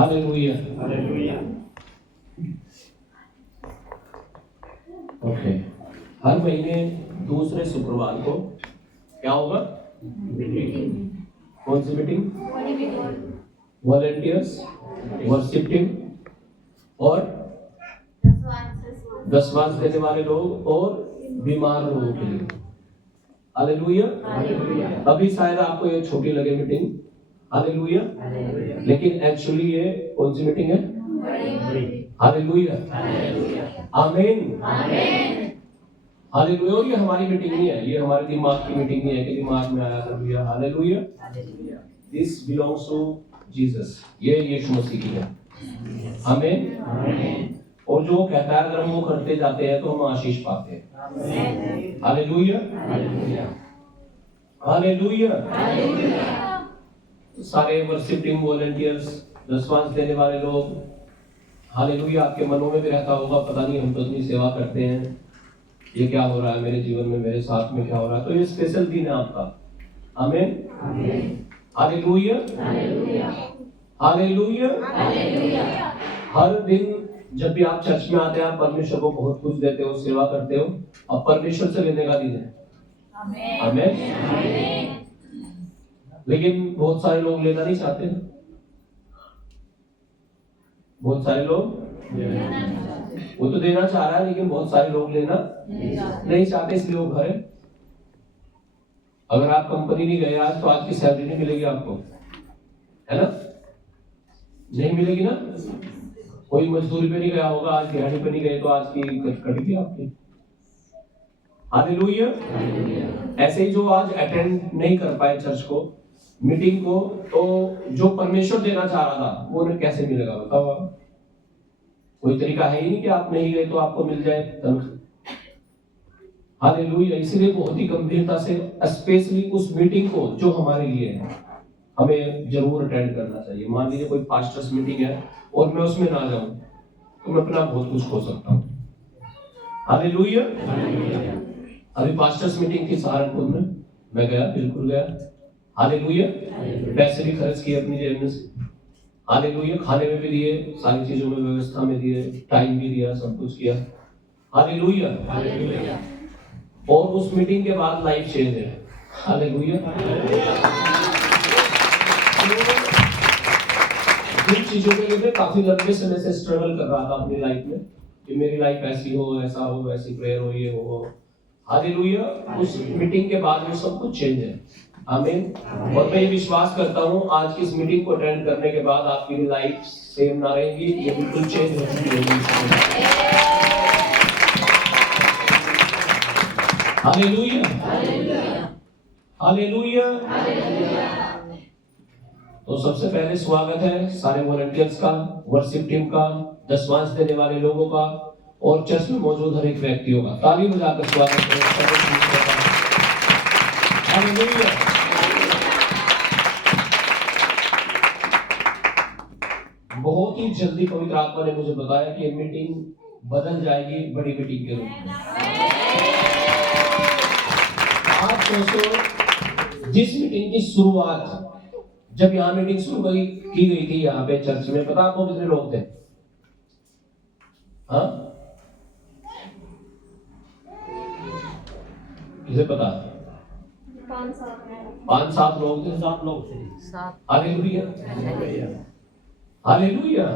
Hallelujah. Okay, हर महीने दूसरे शुक्रवार को क्या होगा? कौन सी मीटिंग? वॉलंटियर्स, वर्शिप टीम और दशवांश देने वाले लोग और बीमार लोगों के लिए। हालेलुया। अभी शायद आपको ये छोटी लगे मीटिंग, हालेलुया, लेकिन एक्चुअली ये कौन सी मीटिंग है? हालेलुया, आमीन, हालेलुया। और ये हमारी मीटिंग नहीं है, ये हमारे दिमाग की मीटिंग नहीं है कि दिमाग में आया कर लिया। Hallelujah, this belongs to Jesus, ये यीशु मसीह की है। आमीन। और जो कहता है अगर हम वो करते जाते हैं तो हम आशीष पाते हैं। Hallelujah, hallelujah. सारे वर्शिप टीम, वॉलंटियर्स, दशवांश देने वाले लोग, हालेलुया। आपके मनों में भी रहता होगा, पता नहीं हम तो इतनी सेवा करते हैं, ये क्या हो रहा है मेरे जीवन में, मेरे साथ में क्या हो रहा है। तो ये स्पेशल दिन है आपका। आमीन, हालेलुया, हालेलुया। हर दिन जब भी आप चर्च में आते हैं, आप परमेश्वर को बहुत कुछ देते हो, सेवा करते हो, अब परमेश्वर से लेने का दिन है। आमीन। लेकिन बहुत सारे लोग लेना नहीं चाहते। बहुत सारे लोग वो तो देना चाह रहा है, लेकिन बहुत सारे लोग लेना नहीं चाहते, इसलिए वो घर है। अगर आप कंपनी नहीं गए आज, तो आज की सैलरी नहीं मिलेगी आपको, है ना? नहीं मिलेगी ना। कोई मजदूरी पे नहीं गया होगा, आज दिहाड़ी पे नहीं गए तो आज की कटेगी आपकी। हालेलुया। ऐसे ही जो आज अटेंड नहीं कर पाए चर्च को, मीटिंग को, तो जो परमेश्वर देना चाह रहा था वो उन्हें कैसे मिलेगा बताओ? कोई तरीका है ही नहीं कि आप नहीं गए तो आपको मिल जाए तनख्वाह। हालेलुया। इसलिए बहुत ही गंभीरता से, स्पेशली उस मीटिंग को जो हमारे लिए है, हमें जरूर अटेंड करना चाहिए। मान लीजिए कोई पास्टर्स मीटिंग है और मैं उसमें ना जाऊं तो मैं अपना बहुत कुछ खो सकता हूं। हालेलुया। अभी पास्टर्स मीटिंग थी सहारनपुर में, मैं गया, बिल्कुल गया। हालेलुया। पैसे भी खर्च किए अपनी जेब में से। हालेलुया। खाने में भी दिए, सारी चीजों में, व्यवस्था में दिए, टाइम भी दिया, सब कुछ किया। हालेलुया। और उस मीटिंग के बाद लाइफ चेंज है। हालेलुया। जिन चीजों के लिए मैं काफी लंबे समय से स्ट्रगल कर रहा था अपनी लाइफ में, कि मेरी लाइफ ऐसी हो, ऐसा हो, वैसी प्रेयर हो, ये हो, हालेलुया, उस मीटिंग के बाद वो सब कुछ चेंज है। आमीन। और मैं ये विश्वास करता हूँ आज की इस मीटिंग को अटेंड करने के बाद आपकी लाइफ सेम ना रहेगी, ये बिल्कुल चेंज हो चुकी होगी। Hallelujah, hallelujah. तो सबसे पहले स्वागत है सारे वॉलंटियर्स का, वर्शिप टीम का, दशवांश देने वाले लोगों का और चर्च में मौजूद हर एक व्यक्तियों का। ताली बजाकर स्वागत करें। हालेलुया। बहुत ही जल्दी पवित्र आत्मा ने मुझे बताया कि ये मीटिंग बदल जाएगी बड़ी मीटिंग के रूप में। आप सोचो, जिस मीटिंग की शुरुआत, जब यहाँ मीटिंग शुरू की गई थी यहाँ पे चर्च में, पता आपको कितने लोग थे? हाँ, किसे पता? 5-7 लोग थे। 7 लोग थे। Hallelujah, hallelujah.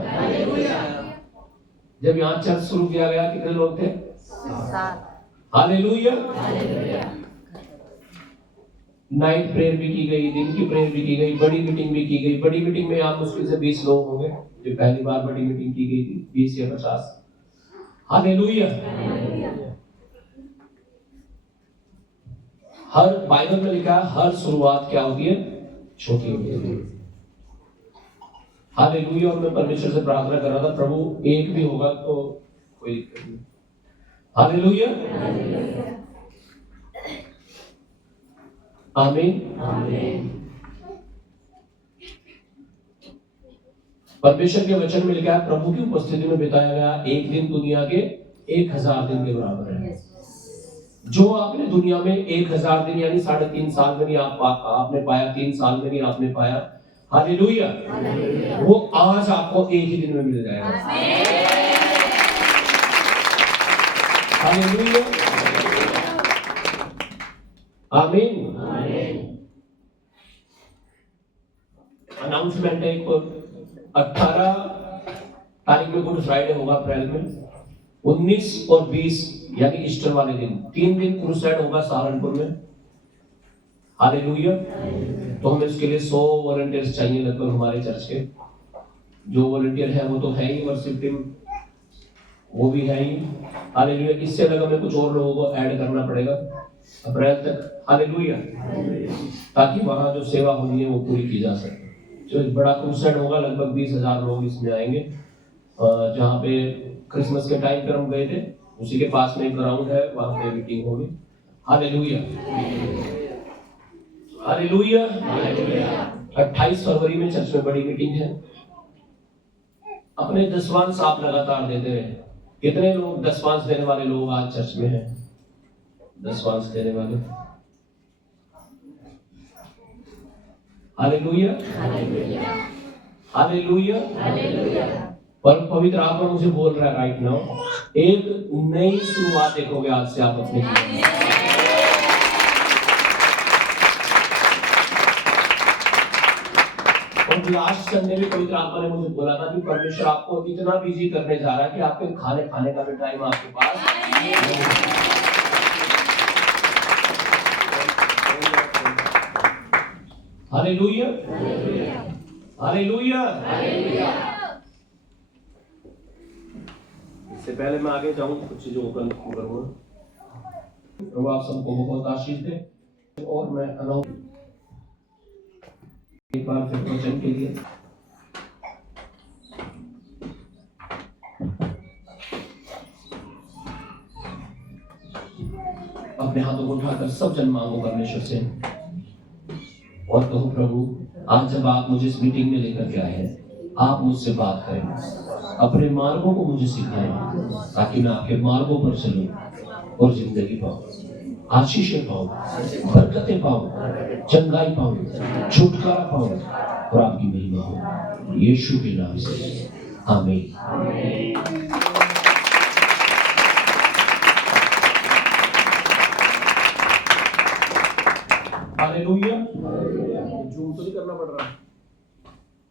जब यहाँ चर्च शुरू किया गया कितने लोग थे? 7। हालेलुया। नाइट प्रेयर भी की गई, दिन की प्रेयर भी की गई, बड़ी मीटिंग भी की गई। बड़ी मीटिंग में आप मुश्किल से 20 लोग होंगे, जो पहली बार बड़ी मीटिंग की गई थी, 20 या 50। हालेलुया। हर बाइबल में लिखा है, हर शुरुआत क्या होती है? छोटी होती है। हालेलुया। और मैं परमेश्वर से प्रार्थना कर रहा था, प्रभु एक भी होगा तो कोई दिक्कत नहीं। हालेलुया, आमीन। परमेश्वर के वचन में लिखा है, प्रभु की उपस्थिति में बिताया गया एक दिन दुनिया के 1000 दिन के बराबर है। जो आपने दुनिया में 1000 दिन यानी 3.5 साल में नहीं आपने पाया, 3 साल में नहीं आपने पाया, हालेलुया। वो आज आपको एक ही दिन में मिल जाएगा। हालेलुया, आमीन। अनाउंसमेंट है, 18 तारीख में गुड फ्राइडे होगा अप्रैल में, 19 और 20 यानी ईस्टर वाले दिन 3 दिन क्रूसेड होगा सहारनपुर में। हालेलुया। तो हमें इसके लिए 100 वॉलंटियर्स चाहिए लगभग हमारे चर्च के। जो वॉलंटियर है वो तो है ही, वर्शिप टीम वो भी है ही। हालेलुया। इससे अलग हमें कुछ और लोगों को ऐड करना पड़ेगा अप्रैल तक। हालेलुया। ताकि वहां जो सेवा होनी है वो पूरी की जा सके। जो एक बड़ा क्रूसेड होगा, लगभग 20,000 लोग इसमें आएंगे। जहाँ पे क्रिसमस के टाइम पर हम गए थे, उसी के पास में एक ग्राउंड है, वहां पे मीटिंग होगी। Hallelujah, hallelujah. 28 फरवरी में चर्च में बड़ी मीटिंग है। अपने दसवांश आप लगातार देते रहे। कितने लोग दसवांश देने वाले लोग आज चर्च में हैं? दसवांश देने वाले। Hallelujah, hallelujah. पर पवित्र आत्मा मुझे बोल रहा है राइट नाउ, एक नई शुरुआत देखोगे आज से आप अपने जीवन में। और लास्ट संडे में पवित्र आत्मा ने मुझे बोला था कि परमेश्वर आपको इतना बिजी करने जा रहा है कि आपके खाने का भी टाइम आपके पास। Hallelujah, hallelujah. इससे पहले मैं आगे जाऊं, कुछ चीजों को करूंगा। प्रभु आप सबको बहुत आशीष दे। और मैं अनाउंस एक बार फिर वचन के लिए अपने हाथों को उठाकर सब जन मांगो परमेश्वर से और कहो, प्रभु आज जब आप मुझे इस मीटिंग में लेकर के आए हैं, आप मुझसे बात करें, अपने मार्गों को मुझे सिखाएं, ताकि मैं आपके मार्गों पर चलूं और जिंदगी पाऊं, आशीषें पाऊं, बरकतें पाऊं, चंगाई पाऊं, छुटकारा पाऊं और आपकी महिमा हो, यीशु के नाम से आमीन। हालेलुया। जूम तो नहीं करना पड़ रहा।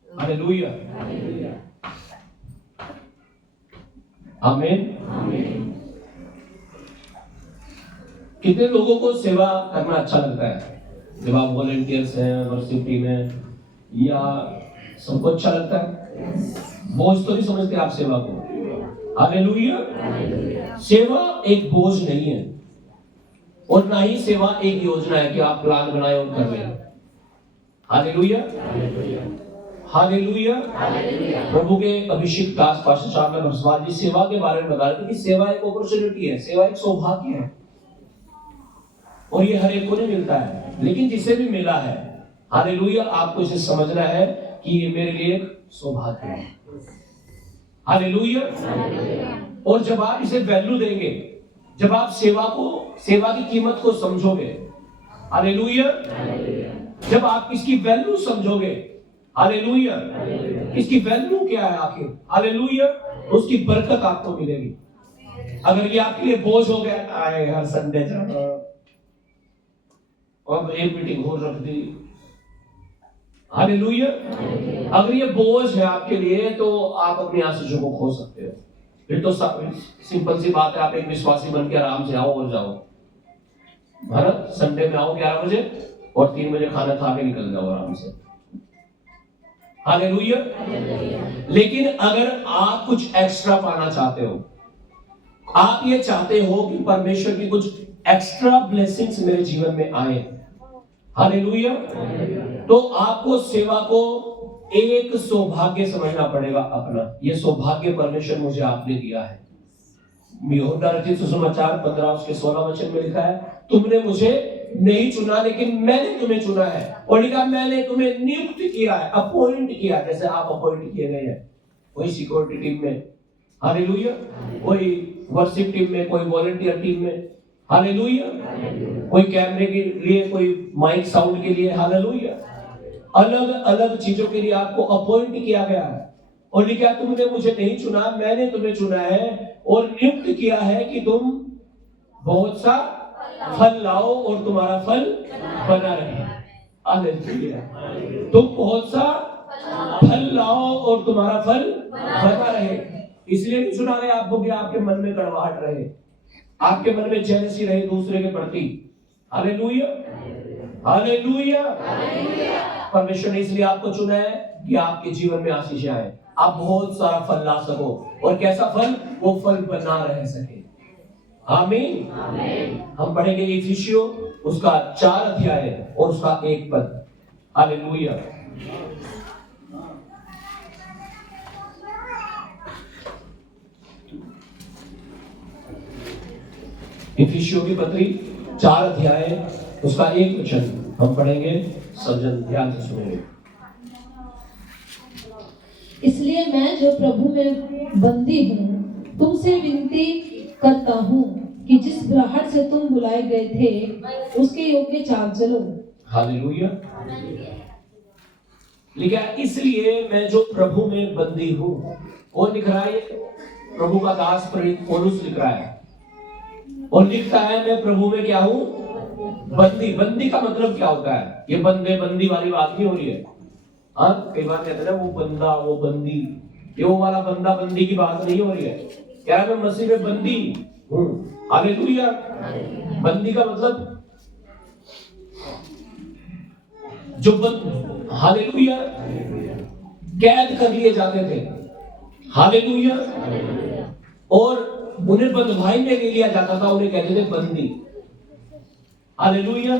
हालेलुया, आमीन। कितने लोगों को सेवा करना अच्छा लगता है? जब आप वॉलंटियर्स हैं, वर्शिप टीम है, या सबको अच्छा लगता है? बोझ तो नहीं समझते आप सेवा को? हालेलुया। सेवा एक बोझ नहीं है और ना ही सेवा एक योजना है कि आप प्लान बनाए और कर लें। Hallelujah, hallelujah. प्रभु के अभिषेक दास पास्टर शाम भरसवाल जी सेवा के बारे में बता रहे थे कि सेवा एक अपॉर्चुनिटी है, सेवा एक सौभाग्य है और ये हर एक को नहीं मिलता है, लेकिन जिसे भी मिला है, हालेलुया, आपको इसे समझना है कि ये मेरे लिए एक सौभाग्य है। हालेलुया। और जब आप इसे वैल्यू देंगे, जब आप सेवा की कीमत को समझोगे, हालेलुया, जब आप इसकी वैल्यू समझोगे, हालेलुया, इसकी वैल्यू क्या है आखिर, हालेलुया, उसकी बरकत आपको मिलेगी। अगर ये आपके लिए बोझ हो गया, आए हर संडे जाना, अब एक मीटिंग और रख दी, हालेलुया, अगर ये बोझ है आपके लिए तो आप अपनी आशीषों को खो सकते हो। फिर तो सिंपल सी बात है, आप एक विश्वासी बन के आराम से आओ और जाओ। भारत संडे में आओ 11 बजे और 3 बजे खाना खा के निकल जाओ आराम से। हालेलुया। लेकिन अगर आप कुछ एक्स्ट्रा पाना चाहते हो, आप ये चाहते हो कि परमेश्वर की कुछ एक्स्ट्रा ब्लेसिंग्स मेरे जीवन में आए, हालेलुया, तो आपको सेवा को एक सौभाग्य समझना पड़ेगा अपना। ये सौभाग्य परमेश्वर मुझे आपने दिया है। यूहन्ना रचित सुसमाचार 15 उसके 16 वचन में लिखा है, तुमने मुझे नहीं चुना लेकिन मैंने तुम्हें चुना है, और लिखा मैंने तुम्हें नियुक्त किया है, अपॉइंट किया, जैसे आप अपॉइंट किए गए हैं। कोई सिक्योरिटी टीम में, हालेलुया, कोई वर्शिप टीम में, कोई वॉलंटियर टीम में, हालेलुया, कोई कैमरे के लिए, कोई माइक साउंड के लिए, हालेलुया, अलग अलग चीजों के लिए आपको अपॉइंट किया गया है। और लिखा तुमने मुझे नहीं चुना, मैंने तुम्हें चुना है और नियुक्त किया है कि तुम बहुत सा फल लाओ और तुम्हारा फल बना रहे। हालेलुया। तुम बहुत सा फल लाओ और तुम्हारा फल बना रहे। इसलिए नहीं चुना गया आपको कि आपके मन में कड़वाहट रहे, आपके मन में जेलसी रहे दूसरे के प्रति। Hallelujah, hallelujah. परमेश्वर ने इसलिए आपको चुना है कि आपके जीवन में आशीष आए, आप बहुत सारा फल ला सको। और कैसा फल? वो फल बना रह सके। आमीन। हम पढ़ेंगे इफिसियों उसका 4 अध्याय और उसका 1 पद। हालेलुया। इफिसियों की पत्री 4 अध्याय उसका 1 वचन हम पढ़ेंगे। सज्जन ध्यान से सुनेंगे। इसलिए मैं जो प्रभु में बंदी हूँ तुमसे विनती करता हूँ कि जिस बुलाहट से तुम बुलाए गए थे उसके योग्य चाल चलो। हालेलुया। लिखा इसलिए मैं जो प्रभु में बंदी हूँ। कौन लिख रहा है? प्रभु का दास पौलुस लिख रहा है और लिखता है मैं प्रभु में क्या हूँ? बंदी। बंदी का मतलब क्या होता है? ये बंदे बंदी वाली बात नहीं हो रही है। हाँ, कई बार कहते हैं ना वो बंदा वो बंदी, ये वो वाला बंदा बंदी की बात नहीं हो रही है। क्या है? मैं मसीह में बंदी हूँ। हालेलुया। बंदी का मतलब जो हालेलुया कैद कर लिए जाते थे। हालेलुया। और उन्हें बंधुआई में ले लिया जाता था, उन्हें कहते थे बंदी। हालेलुया।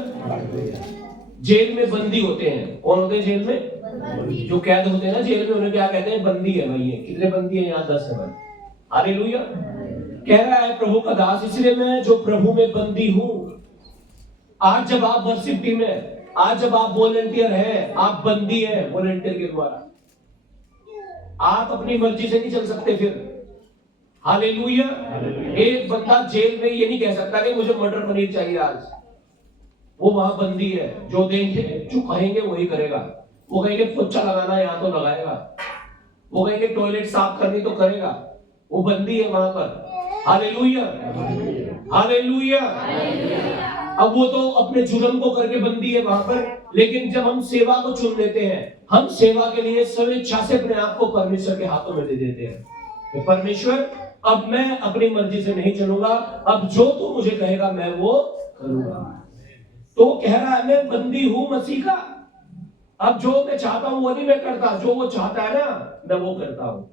जेल में बंदी होते हैं। कौन होते हैं जेल में? जो कैद होते हैं ना जेल में, उन्हें क्या कहते हैं? बंदी है भाई। ये कितने बंदी है यहाँ? 10 है भाई। हालेलुया। कह रहा है प्रभु का दास, इसलिए मैं जो प्रभु में बंदी हूँ। आज जब आप वर्शिप टीम में, आज जब आप वॉलंटियर हैं, आप बंदी हैं वॉलंटियर के द्वारा। आप अपनी मर्जी से नहीं चल सकते फिर। हालेलुया। एक बंदा जेल में ये नहीं कह सकता कि मुझे मटर पनीर चाहिए आज। वो वहां बंदी है। जो देंगे, जो कहेंगे वही करेगा। वो कहेंगे पोछा लगाना यहाँ तो लगाएगा, वो कहेंगे टॉयलेट साफ करनी तो करेगा। वो बंदी है वहां पर। Hallelujah, hallelujah. अब वो तो अपने जुर्म को करके बंदी है वहां पर, लेकिन जब हम सेवा को चुन लेते हैं, हम सेवा के लिए स्वेच्छा से अपने आप को परमेश्वर के हाथों में दे देते हैं। तो परमेश्वर, अब मैं अपनी मर्जी से नहीं चलूंगा, अब जो तू मुझे कहेगा मैं वो करूंगा। तो कह रहा है मैं बंदी हूं मसीह का। अब जो मैं चाहता हूं वो नहीं मैं करता, जो वो चाहता है ना मैं वो करता हूं।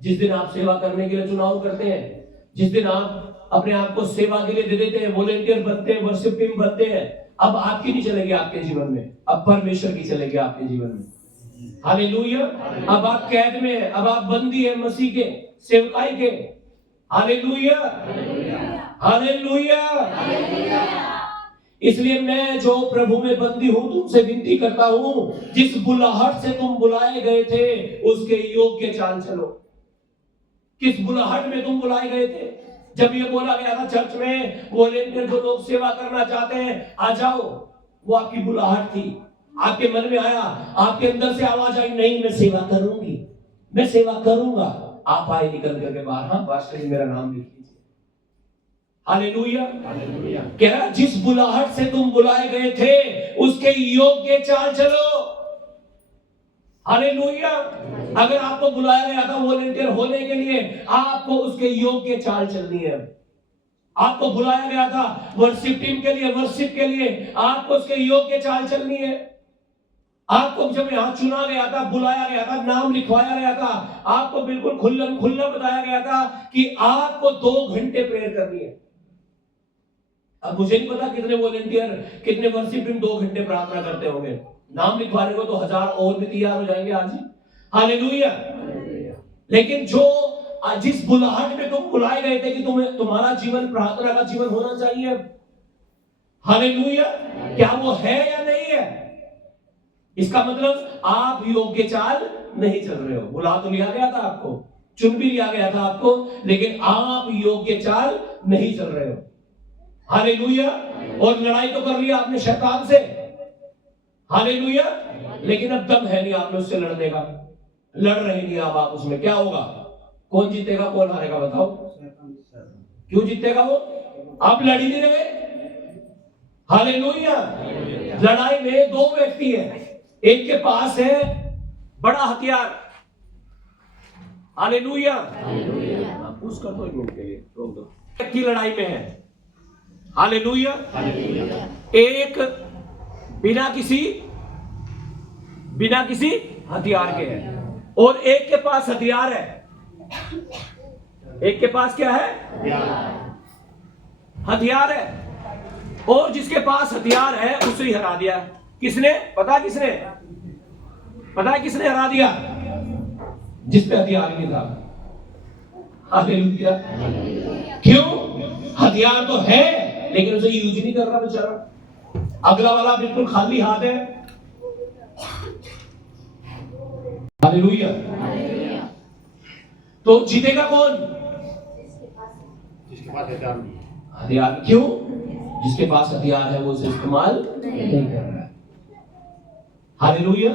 जिस दिन आप सेवा करने के लिए चुनाव करते हैं, जिस दिन आप अपने आप को सेवा के लिए दे देते हैं, वॉलंटियर बनते हैं, वर्शिप टीम बनते हैं, अब आपकी नहीं चलेगी आपके जीवन में, अब परमेश्वर की चलेगी आपके जीवन में। हालेलुया। अब आप कैद में हैं, अब आप बंदी है मसीह के सेवकाई के। Hallelujah, hallelujah. इसलिए मैं जो प्रभु में बंदी हूं तुमसे विनती करता हूं, जिस बुलाहट से तुम बुलाए गए थे उसके योग्य चाल चलो। किस बुलाहट में तुम बुलाए गए थे? जब ये बोला गया था चर्च में, वॉलंटियर जो लोग सेवा करना चाहते हैं आ जाओ, वो आपकी बुलाहट थी। आपके मन में आया, आपके अंदर से आवाज आई, नहीं मैं सेवा करूंगी, मैं सेवा करूंगा। आप आए निकल करके बाहर, हाँ पास्टर जी मेरा नाम लिख लीजिए। Hallelujah, hallelujah. कह रहा जिस बुलाहट से तुम बुलाए गए थे उसके योग्य चाल चलो। हालेलुया। अगर आपको बुलाया गया था वॉलंटियर होने के लिए, आपको उसके योग्य चाल चलनी है। आपको बुलाया गया था वर्शिप टीम के लिए, वर्शिप के लिए, आपको उसके योग्य चाल चलनी है। आपको जब यहां चुना गया था, बुलाया गया था, नाम लिखवाया गया था, आपको बिल्कुल खुल्लम खुल्ला बताया गया था कि आपको 2 घंटे प्रेयर करनी है। अब मुझे नहीं पता कितने वॉलंटियर, कितने वर्शिप टीम 2 घंटे प्रार्थना करते होंगे। नाम लिखवाने को तो 1000 और भी तैयार हो जाएंगे आज ही। हालेलुया। लेकिन जो जिस बुलाहट में तुम बुलाए गए थे कि तुम्हारा जीवन प्रार्थना का जीवन होना चाहिए, हालेलुया, क्या वो है या नहीं है? इसका मतलब आप योग्य चाल नहीं चल रहे हो। बुला तो लिया गया था आपको, चुन भी लिया गया था आपको, लेकिन आप योग्य चाल नहीं चल रहे हो। हालेलुया। और लड़ाई तो कर लिया आपने शैतान से। हालेलुया। लेकिन अब दम है नहीं आप में उससे लड़ने का, लड़ रहे नहीं अब आप उसमें, क्या होगा? कौन जीतेगा कौन हारेगा बताओ? क्यों जीतेगा वो? आप लड़ ही नहीं रहे। हालेलुया। लड़ाई में दो व्यक्ति हैं, एक के पास है बड़ा हथियार। हालेलुया। उसका तो एक मिनट के लिए रोक दो। की लड़ाई में है। हालेलुया। एक बिना किसी हथियार के है, और एक के पास हथियार है। एक के पास क्या है? हथियार है। और जिसके पास हथियार है उसे ही हरा दिया। किसने? पता है किसने हरा दिया? जिस पे हथियार नहीं था। हालेलुया। क्यों? हथियार तो है लेकिन उसे यूज नहीं कर रहा बेचारा। अगला वाला बिल्कुल खाली हाथ है। हालेलुया। तो जीतेगा कौन? जिसके पास हथियार। क्यों? जिसके पास हथियार है वो उसे इस्तेमाल नहीं कर रहा है। हालेलुया।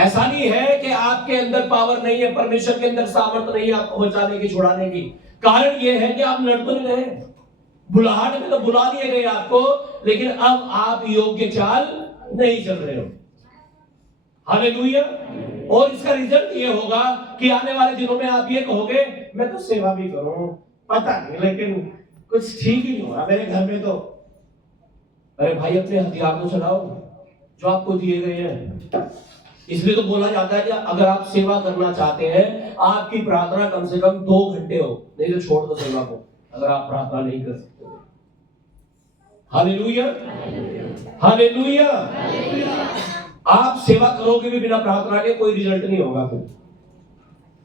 ऐसा नहीं है कि आपके अंदर पावर नहीं है, परमेश्वर के अंदर सामर्थ नहीं है आपको बचाने की, छुड़ाने की। कारण यह है कि आप लड़ तो नहीं रहे। बुलाहट में तो बुला दिए गए आपको, लेकिन अब आप योग्य चाल नहीं चल रहे हो। हालेलुया। और इसका रिजल्ट ये होगा कि आने वाले दिनों में आप ये कहोगे मैं तो सेवा भी करूं, पता नहीं लेकिन कुछ ठीक ही नहीं हो रहा मेरे घर में तो। अरे भाई, अपने हथियार को चलाओ जो आपको दिए गए हैं। इसलिए तो बोला जाता है कि अगर आप सेवा करना चाहते हैं, आपकी प्रार्थना कम से कम 2 घंटे हो, नहीं तो छोड़ दो सेवा को अगर आप प्रार्थना नहीं कर सकते। हालेलुया। हालेलुया। आप सेवा करोगे भी बिना प्रार्थना के, कोई रिजल्ट नहीं होगा। फिर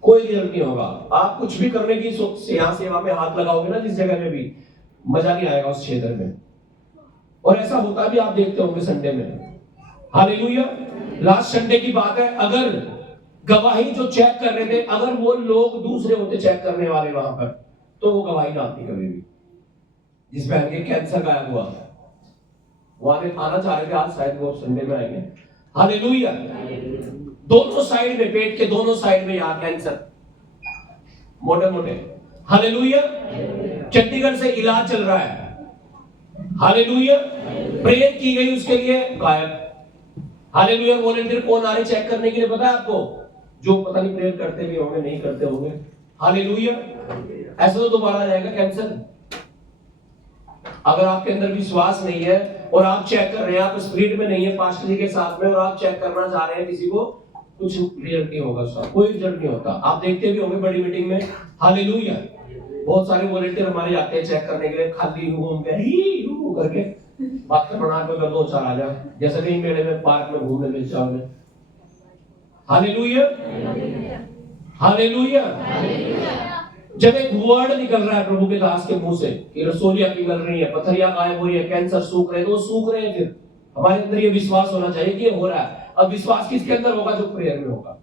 कोई रिजल्ट नहीं होगा। आप कुछ भी करने की यहाँ सेवा में हाथ लगाओगे ना, जिस जगह में भी, मजा नहीं आएगा उस क्षेत्र में। और ऐसा होता भी आप देखते होंगे संडे में। हालेलुया। लास्ट संडे की बात है, अगर गवाही जो चेक कर रहे थे, अगर वो लोग दूसरे होते चेक करने वाले वहां पर, तो वो गवाही ना आती कभी भी। जिस बहन के कैंसर गायब हुआ, वो आना चाह रहे थे, आज शायद वो संडे में आएंगे। हालेलुया। दोनों साइड में, पेट के दोनों साइड में यहाँ कैंसर, मोटे मोटे। हालेलुया। चंडीगढ़ से इलाज चल रहा है। हालेलुया। प्रेयर की गई उसके लिए, गायब। हालेलुया। वॉलंटियर कौन आ रहे चेक करने के लिए पता है आपको? जो पता नहीं प्रेयर करते भी होंगे नहीं करते होंगे। हालेलुया। ऐसा तो दोबारा आ जाएगा कैंसर। अगर आपके अंदर विश्वास नहीं है और आप चेक कर रहे हैं, आप स्पिरिट में नहीं है पास्टर जी के साथ में, और आप चेक करना चाह रहे हैं किसी को, कुछ रिजल्ट नहीं होगा उसका, कोई रिजल्ट नहीं होता। आप देखते भी होंगे बड़ी मीटिंग में। हालेलुया। बहुत सारे वॉलंटियर हमारे जाते हैं चेक करने के लिए, खाली घूम के ही करके बात बना के कर 2-4 आ जाओ, जैसे कहीं मेले में, पार्क में घूमने मिल जाओगे। हालेलुया। हालेलुया। जब एक वर्ड निकल रहा है प्रभु के दास के मुंह से कि रसोलियां पिघल रही है, पथरियां गायब हो रही है, कैंसर सूख रहे हैं, तो सूख रहे हैं। फिर हमारे अंदर ये विश्वास होना चाहिए कि ये हो रहा है। अब विश्वास किसके अंदर होगा? जो प्रेयर में होगा।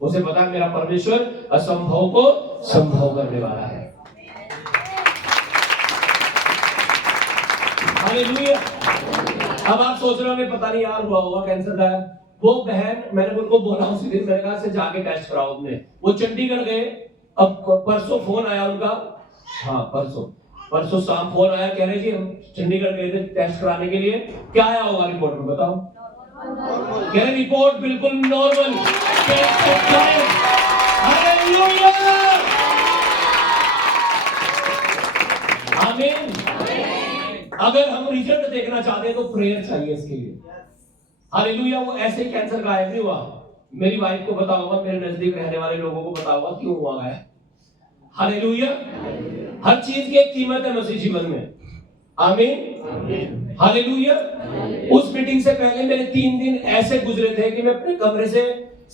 उसे पता है मेरा परमेश्वर असंभव को संभव करने वाला है। हालेलुया। अब आप सोच रहे होंगे पता नहीं यार हुआ होगा कैंसर का। वो बहन, मैंने उनको बोला उसी दिन, मैंने कहा से जाके टेस्ट कराओ अपने। वो चंडीगढ़ गए। अब परसों फोन आया उनका, हाँ परसों शाम फोन आया, कह रहे जी हम चंडीगढ़ गए थे टेस्ट कराने के लिए। क्या आया होगा रिपोर्ट में बताओ? कह रहे रिपोर्ट बिल्कुल नॉर्मल। हालेलुया। आमीन। अगर हम रिजल्ट देखना चाहते हैं तो प्रेयर चाहिए इसके लिए। हालेलुया। वो ऐसे ही कैंसर गायब नहीं हुआ। मेरी वाइफ को पता होगा, मेरे नजदीक रहने वाले लोगों को पता होगा क्यों हुआ है। हालेलुया। हर चीज की एक कीमत है मसीह जीवन में। आमीन। हालेलुया। उस मीटिंग से पहले मेरे 3 दिन ऐसे गुजरे थे कि मैं अपने कमरे से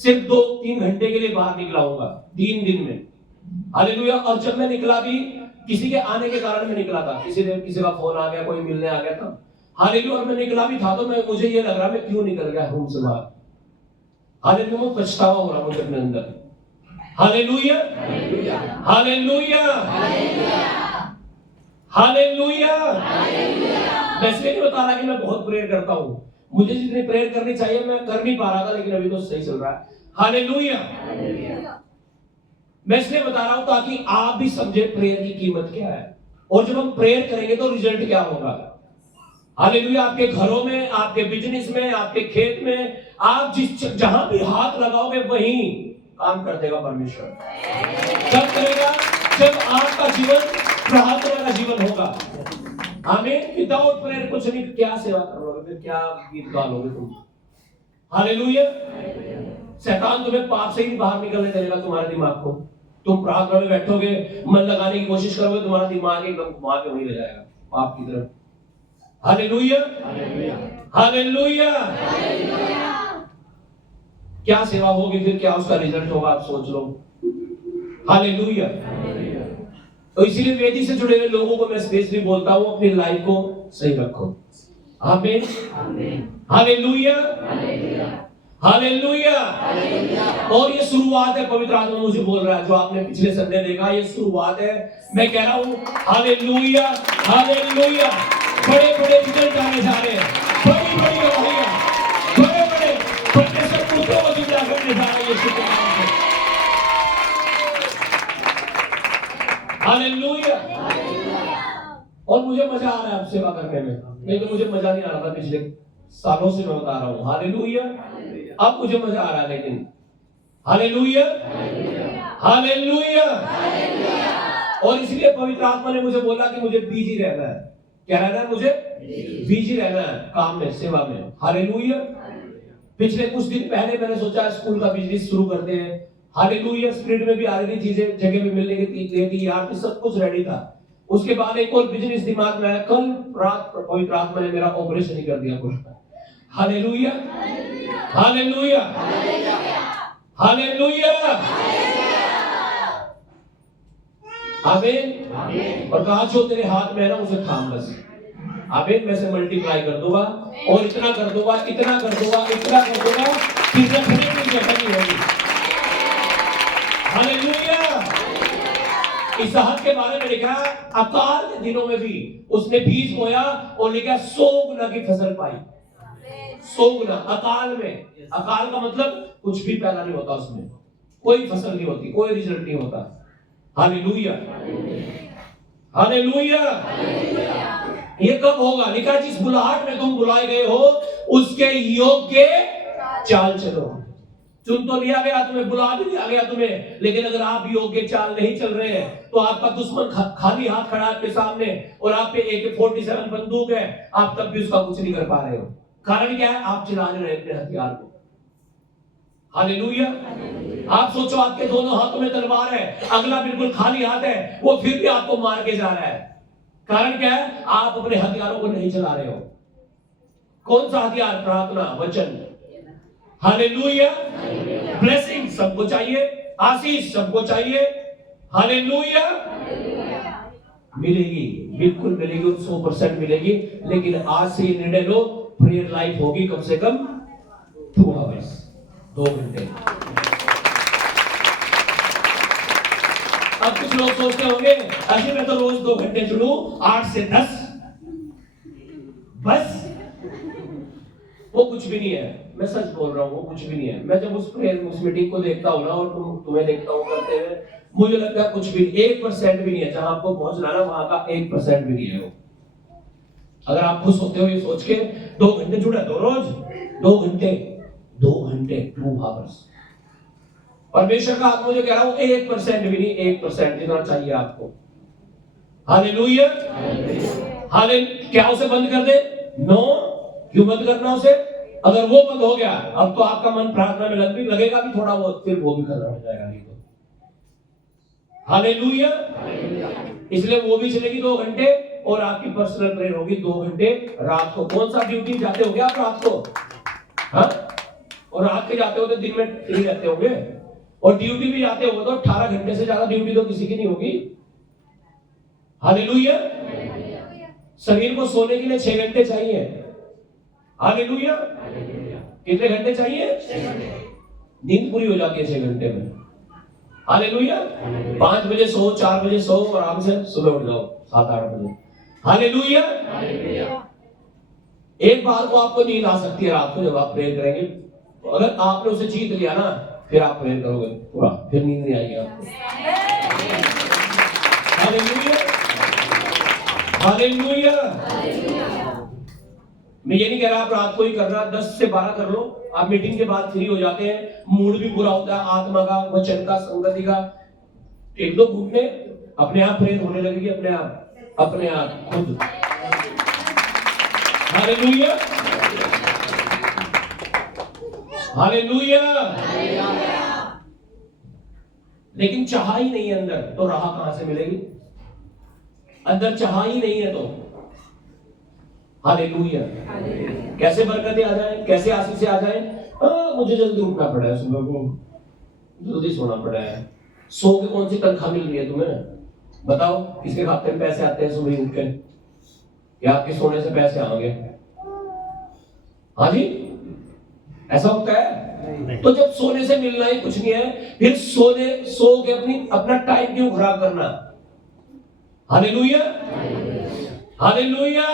सिर्फ 2-3 घंटे के लिए बाहर निकला हूंगा 3 दिन में। हालेलुया। और जब मैं निकला भी किसी के आने के कारण में निकला था, किसी का फोन आ गया, कोई मिलने आ गया था। हालेलुया। और मैं निकला भी था तो मुझे ये लग रहा मैं क्यों निकल गया रूम से बाहर। हालेलुया। पछतावा हो रहा मुझे अपने अंदर। हालेलुया। हालेलुया। हालेलुया। मैं इसलिए नहीं बता रहा कि मैं बहुत प्रेयर करता हूँ। मुझे जितनी प्रेयर करनी चाहिए मैं कर नहीं पा रहा था, लेकिन अभी तो सही चल रहा है। हालेलुया। मैं इसलिए बता रहा हूं ताकि आप भी समझे प्रेयर की कीमत क्या है, और जब हम प्रेयर करेंगे तो रिजल्ट क्या होगा। हालेलुया। आपके घरों में, आपके बिजनेस में, आपके खेत में, आप जिस जहां भी हाथ लगाओगे वहीं काम कर देगा परमेश्वर। कब करेगा? जब आपका जीवन प्रार्थना का जीवन होगा। आमीन। विदाउट प्रेयर कुछ नहीं, क्या सेवा करोगे, फिर क्या गीत गा लोगे तुम। हालेलुया। शैतान तुम्हें पाप से ही बाहर निकलने देगा तुम्हारे दिमाग को। तुम प्रार्थना में बैठोगे, मन लगाने की कोशिश करोगे, तुम्हारा दिमाग एकदम घुमा के वहीं ले जाएगा पाप की तरफ। हालेलुया। हालेलुया। क्या सेवा होगी फिर, क्या उसका रिजल्ट होगा, आप सोच लो। हालेलुया। तो इसीलिए वेदी से जुड़े हुए लोगों को मैं स्पेशली बोलता हूं, अपनी लाइफ को सही रखो। आमीन। हालेलुया। हालेलुया। और ये शुरुआत है, पवित्र आत्मा मुझे बोल रहा है, जो आपने पिछले संडे देखा, ये शुरुआत है। मैं कह रहा हूं हालेलुया। हालेलुया। बड़े बड़े रिजल्ट आने जा रहे हैं, बड़ी बड़ी गवाहियां, बड़े बड़े परमेश्वर पुत्रों को जिंदा करने जा रहे हैं। हालेलुया। और मुझे मजा आ रहा है अब सेवा करने में, नहीं तो मुझे मजा नहीं आ रहा था पिछले सालों से, मैं बता रहा हूं। हालेलुया। अब मुझे मजा आ रहा है, लेकिन हालेलुया। हालेलुया। और इसलिए पवित्र आत्मा ने मुझे बोला कि मुझे बिजी रहना है। क्या रहना है? मुझे बिजी रहना है काम में, सेवा में। हालेलुया। पिछले कुछ दिन पहले मैंने सोचा स्कूल का बिजनेस शुरू करते हैं। हालेलुया। स्पिरिट में भी आ रही थी चीजें, जगह में मिलने की यार, सब कुछ रेडी था। उसके बाद एक और बिजनेस दिमाग में आया। कल रात पवित्र आत्मा ने मेरा ऑपरेशन ही कर दिया पूरा। हालेलुया। हालेलुया। हालेलुया। आमीन। और कहा जो तेरे हाथ में है ना उसे थाम बस। आमीन। मैं से मल्टीप्लाई कर दूंगा और इतना कर दूंगा, इतना कर दूंगा, इतना कर दूंगा कि रखने की जगह नहीं होगी। हालेलुया। इसहाक के बारे में लिखा है, अकाल के दिनों में भी उसने बीज बोया और लिखा 100 गुना की फसल पाई। 100 गुना। अकाल में, अकाल का मतलब कुछ भी पैदा नहीं होता, उसमें कोई फसल नहीं होती, कोई रिजल्ट नहीं होता। हालेलुया। हालेलुया। ये कब होगा? लिखा जिस बुलाहट में तुम बुलाए गए हो उसके योग्य चाल चलो। चुन तो लिया गया, तुम्हें बुला भी दिया गया तुम्हें, लेकिन अगर आप योग्य चाल नहीं चल रहे हैं तो आपका दुश्मन खाली हाथ खड़ा है आपके सामने और आप पे AK-47 बंदूक है, आप तब भी उसका कुछ नहीं कर पा रहे हो। कारण क्या है? आप चला रहे हैं अपने हथियार को। हालेलुया। आप सोचो आपके दोनों हाथों में तलवार है, अगला बिल्कुल खाली हाथ है, वो फिर भी आपको मार के जा रहा है। कारण क्या है? आप अपने हथियारों को नहीं चला रहे हो। कौन सा हथियार? प्रार्थना, वचन। हालेलुया। ब्लेसिंग सबको चाहिए, आशीष सबको चाहिए। हालेलुया। मिलेगी, बिल्कुल मिलेगी, 100% मिलेगी। लेकिन आज से ये निर्णय लो, प्रेयर लाइफ होगी कम से कम 2 आवर्स, 2 घंटे। अब कुछ लोग सोचते होंगे अजी मैं तो रोज 2 घंटे जुड़ूं, 8 से 10 बस। वो कुछ भी नहीं है, मैं सच बोल रहा हूँ, वो कुछ भी नहीं है। मैं जब उस मीटिंग को देखता हूँ ना और तुम्हें देखता हूँ करते हुए, मुझे लगता है कुछ भी 1% भी नहीं है। जहां आपको पहुंचना ना वहां का 1% भी नहीं है वो। अगर आप खुश होते हो ये सोच के 2 घंटे जुड़ा दो रोज, 2 घंटे 2 आवर्स। परमेश्वर का आत्मा जो कह रहा हूं 1% भी नहीं, 1% जितना चाहिए आपको। हालेलुया। हालेलुया। क्या उसे बंद कर दे? नो। क्यों बंद करना उसे? अगर वो बंद हो गया, अब तो आपका मन प्रार्थना में लगेगा भी थोड़ा बहुत, फिर वो भी खत्म हो जाएगा नहीं तो। हालेलुया। इसलिए वो भी चलेगी 2 घंटे और आपकी पर्सनल प्रेयर होगी 2 घंटे रात को। कौन सा ड्यूटी जाते हो आप रात को? हाँ? और रात के जाते हो तो दिन में फ्री रहते होंगे, और ड्यूटी भी जाते हो तो 18 घंटे से ज्यादा ड्यूटी तो किसी की नहीं होगी। हालेलुया। शरीर को सोने के लिए 6 घंटे चाहिए। हालेलुया। कितने घंटे चाहिए? नींद पूरी हो जाती है 6 घंटे में। हालेलुया। 5 बजे सो, 4 बजे सो, आराम से सुबह उठ जाओ 7-8 बजे। हालेलुया। एक बार को आपको नींद आ सकती है रात को जब आप प्रेयर करेंगे, तो अगर आपने उसे जीत लिया ना, फिर आप प्रेयर करोगे पूरा, फिर नींद नहीं आएगी आपको। Hallelujah, hallelujah. मैं ये नहीं कह रहा आप रात को ही करना, 10 से 12 कर लो, आप मीटिंग के बाद फ्री हो जाते हैं, मूड भी पूरा होता है, आत्मा का, वचन का, संगति का, एक दो घूमने अपने आप प्रेयर होने लगेगी, अपने आप खुद। Hallelujah, hallelujah. लेकिन चाह ही नहीं है अंदर, तो राह कहां से मिलेगी? अंदर चाह ही नहीं है तो। हालेलुया। कैसे बरकतें आ जाए, कैसे आशीष आ जाए? मुझे जल्दी उठना पड़ा है, सुबह को जल्दी सोना पड़ा है। सो के कौन सी तनख्वाह मिल रही है तुम्हें? बताओ, किसके खाते में पैसे आते हैं सुबह उठ के? या आपके सोने से पैसे आएंगे? हाँ जी, ऐसा होता है। तो जब सोने से मिलना ही कुछ नहीं है, फिर सो के अपना टाइम क्यों खराब करना? Hallelujah, hallelujah.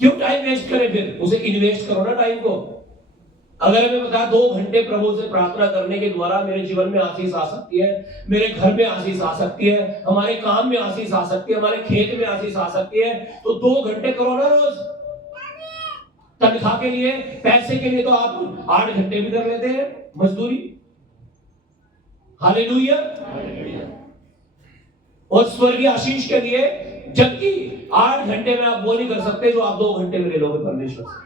क्यों टाइम वेस्ट करें? फिर उसे इन्वेस्ट करो ना टाइम को। अगर हमें बता 2 घंटे प्रभु से प्रार्थना करने के द्वारा मेरे जीवन में आशीष आ सकती है, मेरे घर में आशीष आ सकती है, हमारे काम में आशीष आ सकती है, हमारे खेत में आशीष आ सकती है, तो 2 घंटे करो ना रोज। तनख्वाह के लिए, पैसे के लिए तो आप 8 घंटे भी कर लेते हैं मजदूरी। हालेलुया। और स्वर्गीय आशीष के लिए, जबकि 8 घंटे में आप वो नहीं कर सकते जो आप 2 घंटे में ले लोगे परमेश्वर से।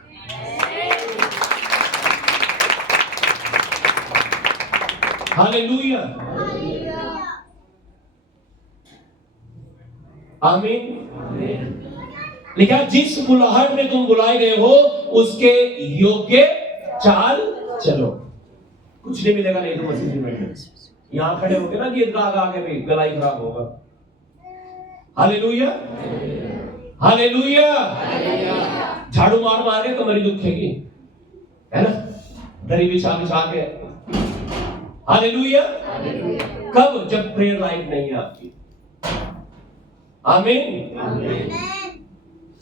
हालेलुया, आमीन। लिखा, जिस बुलाहट में तुम बुलाए गए हो उसके योग्य चाल चलो। कुछ नहीं मिलेगा नहीं तो मसीह जी में यहां खड़े होके ना गीत गा के भी गला ही खराब होगा। Hallelujah, hallelujah. झाड़ू मार के कमरी दुखेगी, है ना, दरी बिछा के। हालेलुया। कब? जब प्रेयर लाइफ नहीं है आपकी। आमीन।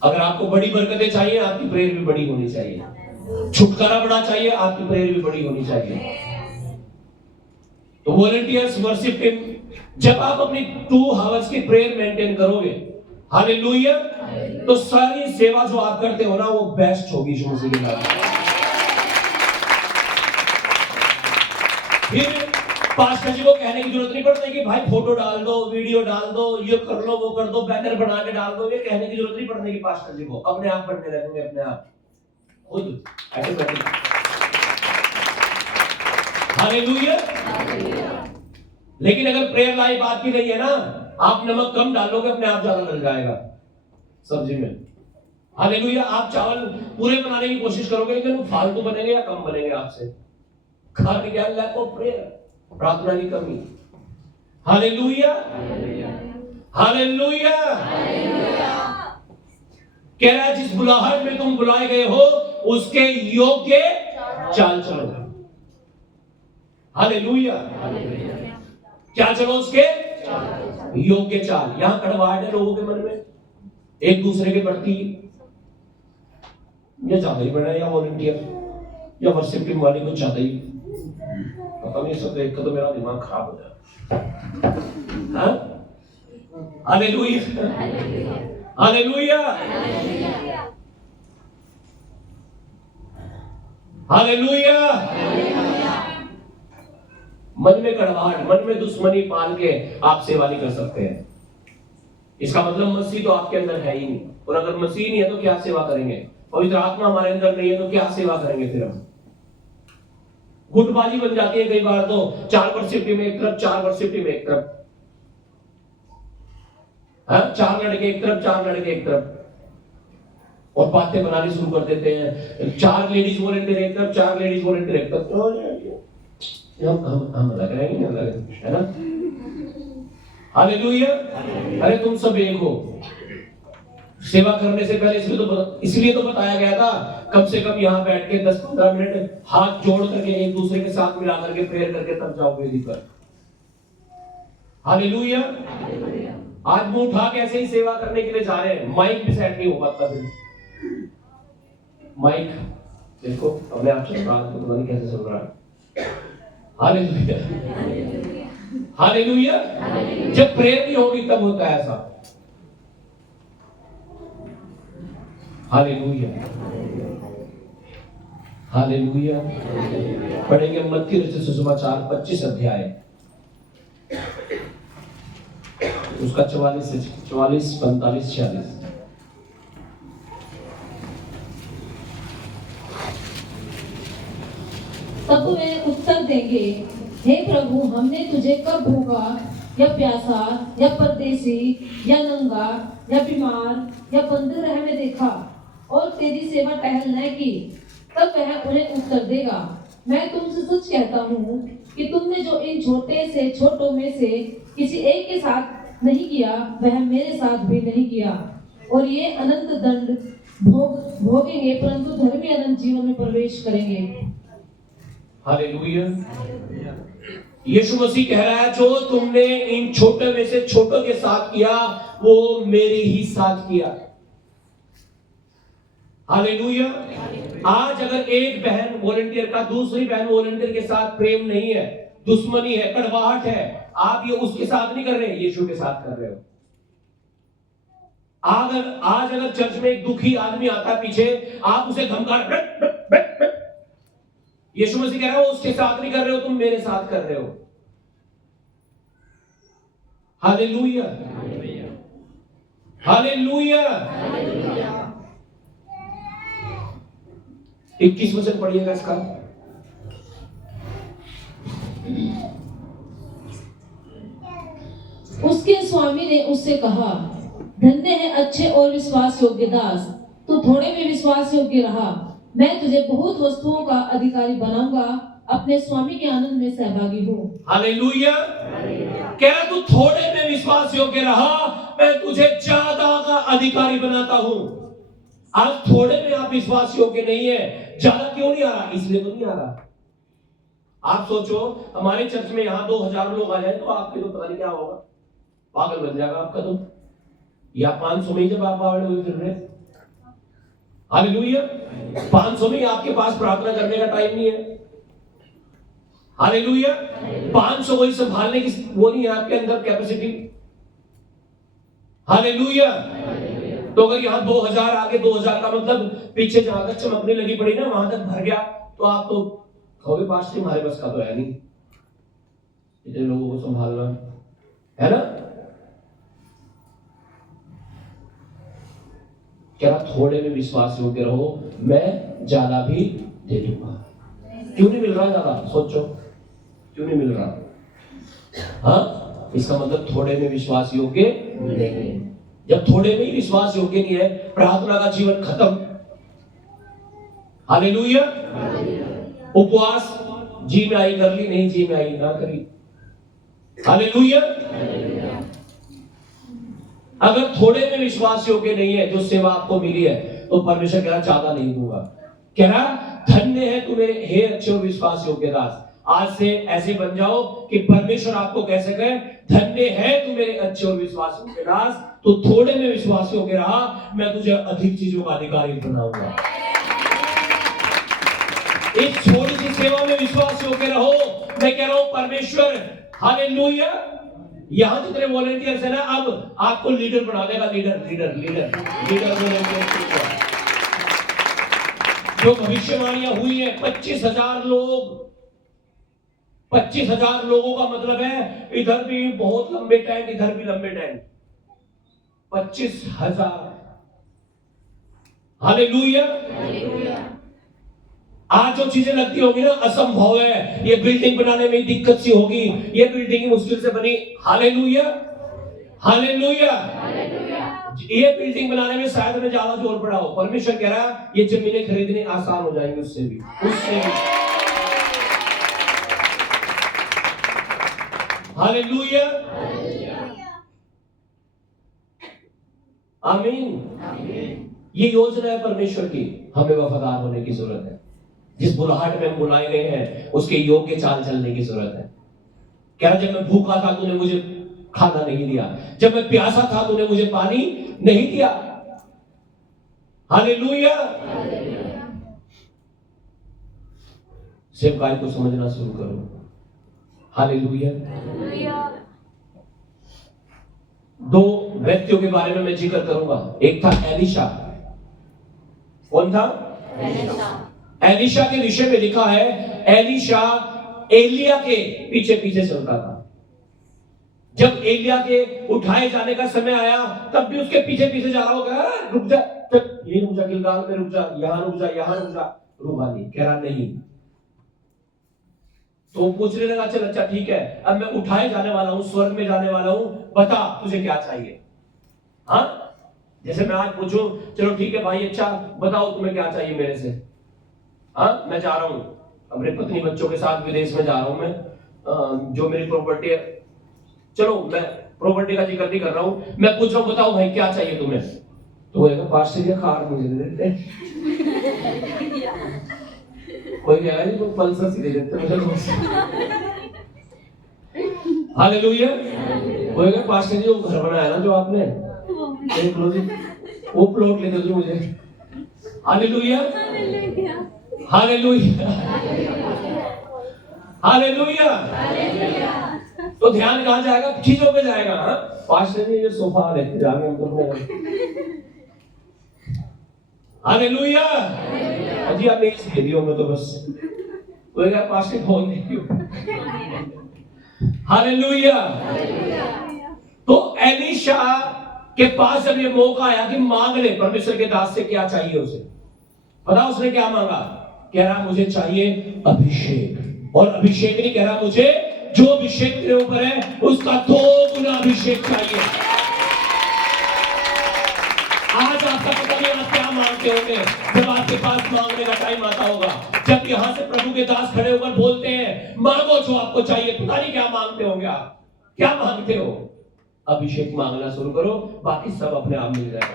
अगर आपको बड़ी बरकतें चाहिए, आपकी प्रेयर भी बड़ी होनी चाहिए। छुटकारा बड़ा चाहिए, आपकी प्रेयर भी बड़ी होनी चाहिए। तो वॉलंटियर्स वर्शिप टीम, जब आप अपनी 2 आवर्स की प्रेयर मेंटेन करोगे, हालेलुया, तो सारी सेवा जो आप करते हो ना वो बेस्ट होगी यीशु मसीह के नाम। फिर पास्टर जी को कहने की जरूरत नहीं पड़ती कि भाई फोटो डाल दो, वीडियो डाल दो, ये कर लो, वो कर दो, बैनर बना के डाल दो। ये कहने की जरूरत नहीं पड़ती कि पास्टर जी को, अपने आप बनने लगेंगे, अपने आप खुद ऑटोमेटिक। हालेलुया। लेकिन अगर प्रेयर लाइफ आपकी नहीं है ना, आप नमक कम डालोगे, अपने आप ज्यादा डल जाएगा सब्जी में। हालेलुया। आप चावल पूरे बनाने की कोशिश करोगे, लेकिन फालतू बनेंगे या कम बनेंगे आपसे। कारण क्या? लैक ऑफ प्रेयर, प्रार्थना की कमी। Hallelujah, hallelujah. कह रहा है, जिस बुलाहट में तुम बुलाए गए हो उसके योग्य चाल चलो। हालेलुया। क्या चलो? उसके योग्य चाल। यहां कड़वाहट है लोगों के मन में एक दूसरे के प्रति। ये ज्यादा ही बड़ा, या वॉलंटियर या वर्शिप टीम वाले कुछ ज्यादा ही, पता नहीं, सब देख कर तो मेरा दिमाग खराब हो जाता। Hallelujah, hallelujah, hallelujah. मन में कड़वाहट, मन में दुश्मनी पाल के आप सेवा नहीं कर सकते हैं। इसका मतलब मसीह तो आपके अंदर है ही नहीं, और अगर मसीह नहीं है तो क्या सेवा करेंगे? पवित्र आत्मा हमारे अंदर नहीं है तो क्या सेवा करेंगे? फिर हम गुटबाजी बन जाती है कई बार, तो 4 वर्शिप टीम एक तरफ, 4 वर्शिप टीम एक तरफ, 4 लड़के एक तरफ, 4 लड़के एक तरफ, और बातें बनानी शुरू कर देते हैं। 4 लेडीज वॉलंटियर एक तरफ, 4 लेडीज वॉलंटियर एक तरफ, हम लग रहे हैं ना, है ना? हालेलुया। अरे तुम सब एक हो। सेवा करने से पहले इसलिए तो बताया गया था, कम से कम यहाँ बैठ के 10-15 मिनट हाथ जोड़ करके एक दूसरे के साथ मिला करके प्रेयर करके तब जाओ वेदी पर। हालेलुया। आज मुंह उठा के ऐसे ही सेवा करने के लिए जा रहे हैं, माइक भी सेट नहीं हो पाता। फिर माइक देखो, अपने आप चल रहा है तो पता नहीं कैसे चल रहा है। Hallelujah, hallelujah. जब प्रेयर नहीं होगी तब होता है ऐसा। Hallelujah, hallelujah. पढ़ेंगे मत्ती रचित सुसमाचार 25 अध्याय, उसका 44, 45, 46। तब वे उत्तर देंगे, हे प्रभु, हमने तुझे कब भूखा या प्यासा या परदेसी या नंगा या बीमार या बंदरगाह में देखा और तेरी सेवा टहल न की? तब वह उन्हें उत्तर देगा, मैं तुमसे सच कहता हूँ कि तुमने जो इन छोटे से छोटों में से किसी एक के साथ नहीं किया, वह मेरे साथ भी नहीं किया। और ये अनंत दंड भोगेंगे, परंतु धर्मी अनंत जीवन में प्रवेश करेंगे। हालेलुया। यीशु मसीह कह रहा है, जो तुमने इन छोटे में से छोटों के साथ किया, वो मेरे ही साथ किया। हालेलुया। आज अगर एक बहन वॉलंटियर का दूसरी बहन वॉलंटियर के साथ प्रेम नहीं है, दुश्मनी है, कड़वाहट है, आप ये उसके साथ नहीं कर रहे, यीशु के साथ कर रहे हो। आज अगर चर्च में एक दुखी आदमी आता है पीछे, आप उसे धमका, यीशु मसीह कह रहा है, उसके साथ नहीं कर रहे हो, तुम मेरे साथ कर रहे हो। Hallelujah, hallelujah. 21 वचन पढ़िएगा इसका। उसके स्वामी ने उससे कहा, धन्य है अच्छे और विश्वास योग्य दास, तू थोड़े में विश्वास योग्य रहा, मैं तुझे बहुत वस्तुओं का अधिकारी बनाऊंगा, अपने स्वामी के आनंद में सहभागी हूँ। हालेलुया। कह रहा, तू थोड़े में विश्वास योग्य रहा, मैं तुझे ज्यादा का अधिकारी बनाता हूँ। आज थोड़े में आप विश्वास योग्य नहीं है, ज्यादा क्यों नहीं आ रहा? इसलिए तो नहीं आ रहा। आप सोचो, हमारे चर्च में यहाँ 2000 लोग आ जाए तो आपके तो पता नहीं क्या होगा, पागल बन जाएगा आपका तो। या 500 में जब आप आए हुए फिर रहे, हालेलुया। 500 में आपके पास प्रार्थना करने का टाइम नहीं है। हालेलुया। 500 को संभालने की वो नहीं है आपके अंदर कैपेसिटी। हालेलुया। तो अगर यहाँ 2000 आगे 2000 का मतलब पीछे जहां तक चमकने लगी पड़ी ना, वहां तक भर गया, तो आप तो कहोगे पास से हमारे बस का तो है नहीं इतने लोगों को संभालना, है ना? क्या थोड़े में विश्वास योग्य रहो, मैं ज्यादा भी दे दूंगा। क्यों नहीं मिल रहा ज्यादा? सोचो, क्यों नहीं मिल रहा? हाँ, इसका मतलब थोड़े में विश्वास योग्य नहीं। जब थोड़े में ही विश्वास योग्य नहीं है, प्रार्थना का जीवन खत्म। हालेलुया। उपवास जी में आई कर ली, नहीं जी में आई ना करी। हालेलुया। अगर थोड़े में विश्वास योग्य नहीं है, जो सेवा आपको मिली है, तो परमेश्वर कह रहा ज्यादा नहीं दूंगा। कह रहा धन्य है तुम्हें हे अच्छे और विश्वास योग्य दास। आज से ऐसे बन जाओ कि परमेश्वर आपको कह सके, धन्य है तू मेरे अच्छे और विश्वास योग्य दास, तो थोड़े में विश्वास योग्य रहा, मैं तुझे अधिक चीजों का अधिकारी बनाऊंगा। इस छोटी सी सेवा में विश्वास योग्य रहो। मैं कह रहा हूं परमेश्वर, हालेलुया, यहां जितने वॉलंटियर्स है ना, अब आपको लीडर बना देगा। Leader leader leader leader volunteer. जो भविष्यवाणियां हुई है, 25,000 लोग, 25,000 लोगों का मतलब है इधर भी बहुत लंबे टेंट, इधर भी लंबे टेंट, 25,000। हालेलुया। आज जो चीजें लगती होगी ना असंभव है, ये बिल्डिंग बनाने में दिक्कत सी होगी, ये बिल्डिंग मुश्किल से बनी। Hallelujah, hallelujah. ये बिल्डिंग बनाने में शायद में ज्यादा जोर पड़ा हो, परमेश्वर कह रहा है ये जमीनें खरीदने आसान हो जाएंगी, उससे भी। हालेलुया, आमीन। ये योजना है परमेश्वर की, हमें वफादार होने की जरूरत है। जिस बुलाहट में हम बुलाए गए हैं, उसके योग्य चाल चलने की जरूरत है। क्या जब मैं भूखा था तूने मुझे खाना नहीं दिया, जब मैं प्यासा था तूने मुझे पानी नहीं दिया। हालेलुया। सेवकाई को समझना शुरू करो। हालेलुया। दो व्यक्तियों के बारे में मैं जिक्र करूंगा। एक था एलीशा। कौन था? एलीशा के विषय में लिखा है, एलीशा एलिया के पीछे पीछे चलता था। जब एलिया के उठाए जाने का समय आया तब भी उसके पीछे पीछे जा रहा होगा। रुक जा, ये रुक जा, गिलगाल में रुक जा, यहां रुक जा, यहां रुक जा। रुका नहीं, कह रहा नहीं। तो पूछने लगा, चल अच्छा ठीक है, अब मैं उठाए जाने वाला हूं, स्वर्ग में जाने वाला हूं, बता तुझे क्या चाहिए। हाँ, जैसे मैं आज पूछूं, चलो ठीक है भाई, अच्छा बताओ तुम्हें क्या चाहिए मेरे से। हाँ, मैं जा रहा हूं अपने पत्नी बच्चों के साथ विदेश में जा रहा हूं मैं, जो मेरी प्रॉपर्टी है, चलो मैं प्रॉपर्टी का जिक्र नहीं कर रहा हूं, मैं पूछ रहा हूं बताओ भाई क्या चाहिए तुम्हें। तो वो पास्टर जी खार मुझे दे देते, कोई कहेगा जी वो पल्सर सी दे देते मुझे। हालेलुया। कोई कहेगा पास्टर जी वो घर बनाया ना जो आपने, देख लो जी वो प्लॉट ले दो मुझे। हालेलुया। हालेलुया। हालेलुया। तो ध्यान कहां जाएगा? चीजों पे जाएगा। हाँ, पास्टर जी ये सोफा लेके जाएंगे हम तो। हालेलुया। अजी आपने इस वीडियो में तो बस कोई कहा पास्टर बोल नहीं। हालेलुया। तो एलीशा के पास जब ये मौका आया कि मांग ले परमेश्वर के दास से क्या चाहिए उसे, पता उसने क्या मांगा? कह रहा मुझे चाहिए अभिषेक। और अभिषेक नहीं कह रहा, मुझे जो अभिषेक तेरे ऊपर है उसका 2 गुना अभिषेक चाहिए। आज आपका पता नहीं आप क्या मांगते होंगे जब आपके पास मांगने का टाइम आता होगा। जब यहां से प्रभु के दास खड़े होकर बोलते हैं मांगो जो आपको चाहिए, पता नहीं क्या मांगते होंगे आप। क्या मांगते हो? अभिषेक मांगना शुरू करो, बाकी सब अपने आप मिल जाएगा।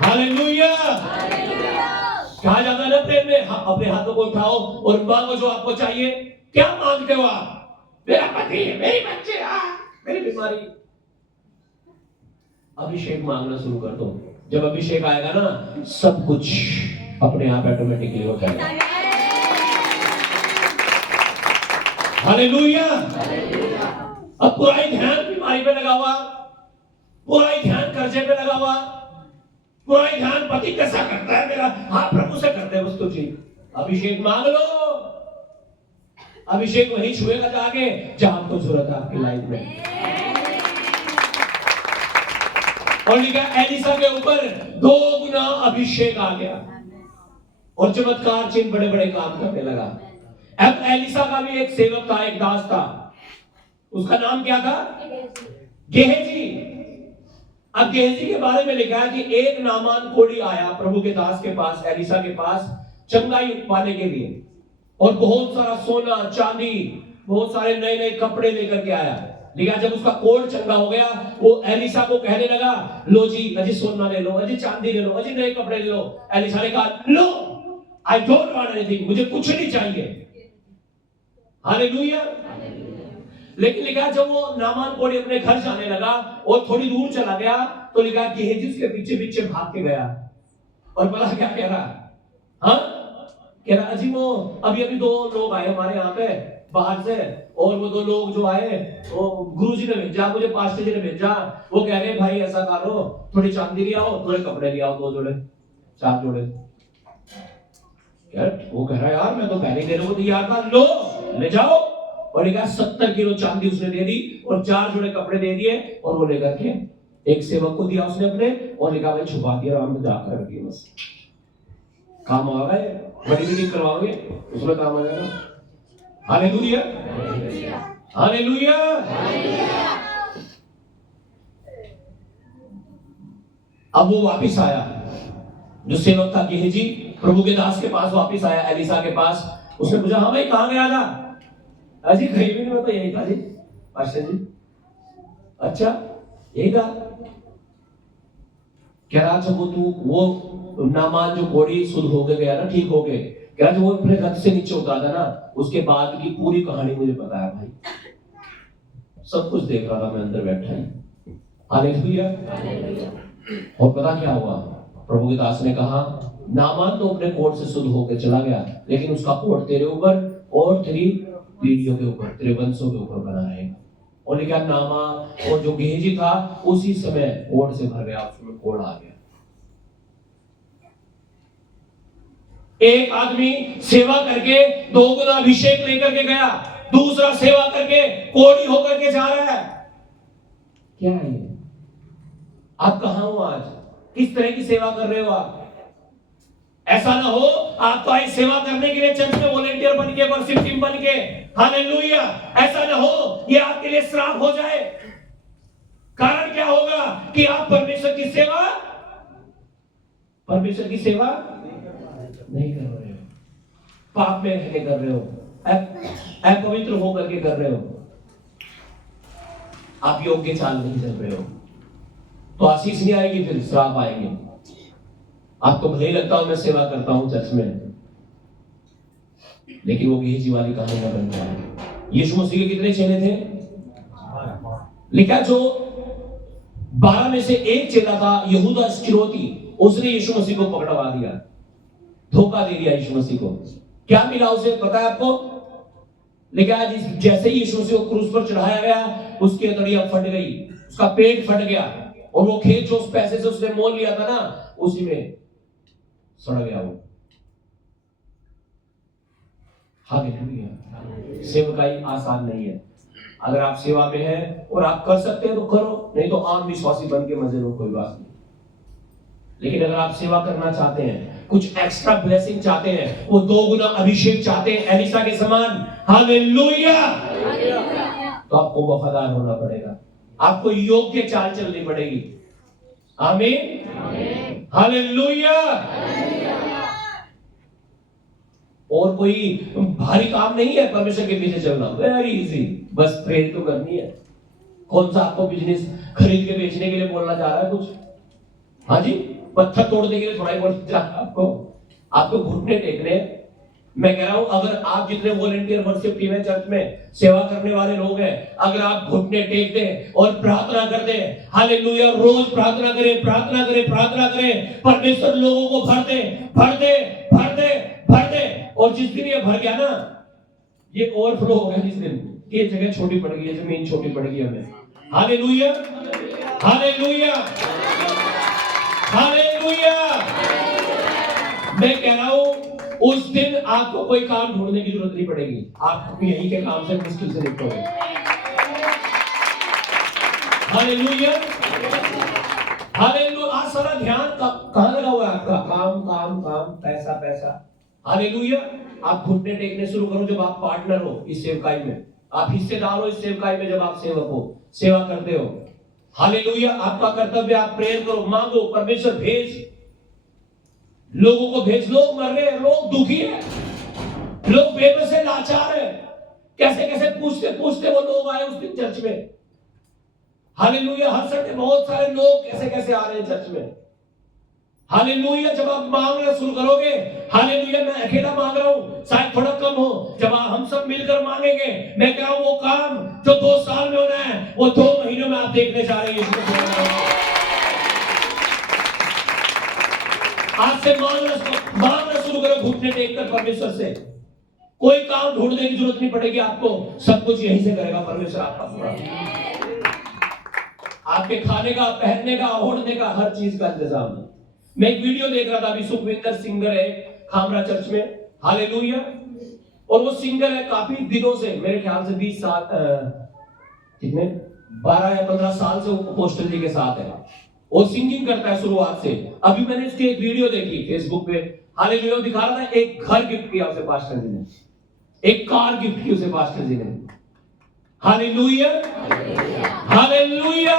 हालेलुया। कहा जाता है ना प्रेम में, अपने हाथों को उठाओ और मांगो जो आपको चाहिए। क्या मांगते हो आप? मेरा पति, मेरी बच्चे, मेरी बीमारी। अभिषेक मांगना शुरू कर दो। जब अभिषेक आएगा ना, सब कुछ अपने आप ऑटोमेटिकली हो जाएगा। हालेलुया। अब पूरा ही ध्यान बीमारी पे लगा हुआ, पूरा ही ध्यान कर्जे पे लगा हुआ, पूरा ही ध्यान पति कैसा करता है मेरा, हाँ प्रभु से करते हैं बस तो ठीक। अभिषेक मांग लो। अभिषेक वही छुएगा जाके जहां आपको जरूरत है आपकी लाइफ में। और लिखा एलीशा के ऊपर 2 गुना अभिषेक आ गया और चमत्कार चिन्ह बड़े बड़े काम करने लगा। अब एलीशा का भी एक सेवक था, एक दास था, उसका नाम क्या था? गेहजी। अब गेहजी के बारे में लिखा है कि एक नामान कोढ़ी आया प्रभु के दास के पास, एलीशा के पास चंगाई पाने के लिए, और बहुत सारा सोना चांदी, बहुत सारे नए नए कपड़े लेकर के आया। लेकिन जब उसका कोढ़ चंगा हो गया, वो एलीशा को कहने लगा, लो जी अजी सोना ले लो, अजी चांदी ले लो, अजी नए कपड़े ले लो। एलीशा ने कहा लो, आई डोंट वांट एनीथिंग, मुझे कुछ नहीं चाहिए। हालेलुया। लेकिन लिखा जब वो नामान कोढ़ी अपने घर जाने लगा और थोड़ी दूर चला गया तो लिखा गेहजी उसके पीछे पीछे भाग के गया। और पता क्या कह रहा? हाँ, कह रहा अजी वो अभी 2 लोग आए हमारे यहाँ पे बाहर से, और वो 2 लोग जो आए वो गुरुजी ने भेजा, मुझे पास्टर जी ने भेजा। वो कह रहे भाई ऐसा करो, थोड़ी चांदी ले आओ, थोड़े कपड़े ले आओ, 2 जोड़े 4 जोड़े। यार वो कह रहा यार मैं तो पहले देने को तैयार था, लो ले जाओ। और लिखा 70 किलो चांदी उसने दे दी और 4 जोड़े कपड़े दे दिए, और वो लेकर के एक सेवक को दिया उसने अपने, और लिखा भाई छुपा दिया, आराम से जाकर रख दिया, बस काम होगा, बड़ी मीटिंग करवाओगे उसमें काम आ जाएगा। हालेलुया। हालेलुया। अब वो वापिस आया, जो सेवक था गेहजी प्रभु के दास के पास वापिस आया एलीशा के पास। उसने पूछा हाँ भाई कहां गया था? अजी कहीं भी नहीं, मैं तो यही था जी पास्टर जी। अच्छा यही था? कह रहा अच्छा वो नामान जो कोढ़ी शुद्ध हो गया ना, ठीक हो गए, कह रहा जो वो अपने रथ से नीचे उतरा था ना, उसके बाद की पूरी कहानी मुझे पता है भाई, सब कुछ देख रहा था मैं अंदर बैठा ही। हालेलुया। और पता क्या हुआ, प्रभु के दास ने कहा नामान तो अपने कोट से शुद्ध होकर चला गया, लेकिन उसका कोट तेरे ऊपर और तेरी पीढ़ियों के ऊपर, तेरे वंशों के ऊपर बना रहेगा। और क्या नामा और जो गेहजी था उसी समय कोट से भर गया, उसमें कोड़ आ गया। एक आदमी सेवा करके 2 गुना अभिषेक लेकर के गया, दूसरा सेवा करके कोड़ी होकर के जा रहा है। क्या है ये? आप कहां हो आज? किस तरह की सेवा कर रहे हो आप? ऐसा ना हो आप तो आए सेवा करने के लिए चर्च में वॉलेंटियर बन के, वर्शिप टीम बन के, हालेलुया। ऐसा ना हो ये आपके लिए श्राप हो जाए। कारण क्या होगा कि आप परमेश्वर की सेवा नहीं कर रहे हो, पाप में रहने कर रहे हो, अपवित्र होकर के कर रहे हो, आप योग्य चाल नहीं चल रहे हो, तो आशीष नहीं आएगी, फिर श्राप आएंगे। आपको भले ही लगता हो मैं सेवा करता हूं चर्च में, लेकिन वो गेहजी वाली कहानी ना बन जाए। यीशु मसीह के कितने चेले थे? लिखा जो 12 में से एक चेला था यहूदा इस्करियोती, उसने यीशु मसीह को पकड़वा दिया, धोखा दे दिया यीशु मसीह को। क्या मिला उसे पता है आपको? लेकिन आज जैसे ही यीशु मसीह को क्रूस पर चढ़ाया गया, उसकी हथेलियां फट गई, उसका पेट फट गया, और वो खेत जो उस पैसे से उसने मोल लिया था ना, उसी में सड़ गया वो। हालेलुया। सेवकाई आसान नहीं है। अगर आप सेवा में हैं और आप कर सकते हैं तो करो, नहीं तो आम विश्वासी बन के मजे लो, कोई बात नहीं। लेकिन अगर आप सेवा करना चाहते हैं, कुछ एक्स्ट्रा ब्लेसिंग चाहते हैं, वो 2 गुना अभिषेक चाहते हैं एलिशा के समान, हालेलुया, तो आपको वफादार होना पड़ेगा, आपको योग्य चाल चलनी पड़ेगी। आमीन, हालेलुया। और कोई भारी काम नहीं है परमेश्वर के पीछे चलना, वेरी इजी, बस प्रेयर तो करनी है। कौन सा आपको बिजनेस खरीद के बेचने के लिए बोलना चाह रहा है कुछ? हाँ जी, पत्थर तोड़ने के लिए थोड़ा ही बोलना चाह रहा है आपको घुटने टेकने। मैं कह रहा हूं अगर आप जितने वॉलंटियर वर्शिप टीम है चर्च में, सेवा करने वाले लोग हैं, अगर आप घुटने टेक दें और प्रार्थना कर दें, हालेलुया, रोज प्रार्थना करें, प्रार्थना करें, प्रार्थना करें, परमेश्वर लोगों को भर दे, भर दे, भर दे, भर दे। और जिस दिन ये भर गया ना, ये ओवरफ्लो हो गया, जिस दिन ये जगह छोटी पड़ गई है, जमीन छोटी पड़ गई हमें, हालेलुया, हालेलुया, हालेलुया। मैं कह रहा हूं उस दिन आपको कोई काम ढूंढने की जरूरत नहीं पड़ेगी, आप यही के काम से मुश्किल से निकलोगे। Hallelujah, hallelujah. आज सारा ध्यान कहां लगा हुआ है आपका? काम काम काम, पैसा पैसा। हालेलुया। आप घुटने टेकने शुरू करो जब आप पार्टनर हो इस सेवकाई में, आप हिस्सेदार हो इस सेवकाई में, जब आप सेवक हो, सेवा करते हो। हालेलुया। आपका कर्तव्य, आप प्रेयर करो, मांगो, परमेश्वर भेज, लोगों को भेज। लोग मर रहे हैं, लोग दुखी हैं, लोग बेबस है, लाचार है। कैसे कैसे पूछते पूछते वो लोग आए उस दिन चर्च में। हालेलुया। हर संडे बहुत सारे लोग कैसे कैसे आ रहे हैं चर्च में। हालेलुया। जब आप मांगना शुरू करोगे, हालेलुया, मैं अकेला मांग रहा हूं, शायद थोड़ा कम हो, जब हम सब मिलकर मांगेंगे, मैं कह रहा हूं वो काम जो 2 साल में होना है, वो 2 महीनों में आप देखने जा रहे हैं। आज से मांगना शुरू करो, घुटने टेककर परमेश्वर से। कोई काम ढूंढने की जरूरत नहीं पड़ेगी आपको, सब कुछ यहीं से करेगा परमेश्वर आपका पूरा। आपके खाने का, पहनने का, ओढ़ने का, हर चीज का इंतजाम है। मैं एक वीडियो देख रहा था अभी, सुखविंदर सिंगर है खामरा चर्च में, हालेलुया, और वो सिंगर है काफी दिनों से, मेरे ख्याल से 20 साल, कितने 12 या 15 साल से वो अपोस्टल जी के साथ है, वो सिंगिंग करता है शुरुआत से। अभी मैंने इसकी एक वीडियो देखी फेसबुक पे, हालेलुया, दिखा रहा था, एक घर गिफ्ट किया उसे पास्टर जी ने, एक कार गिफ्ट की उसे पास्टर जी ने। Hallelujah, hallelujah.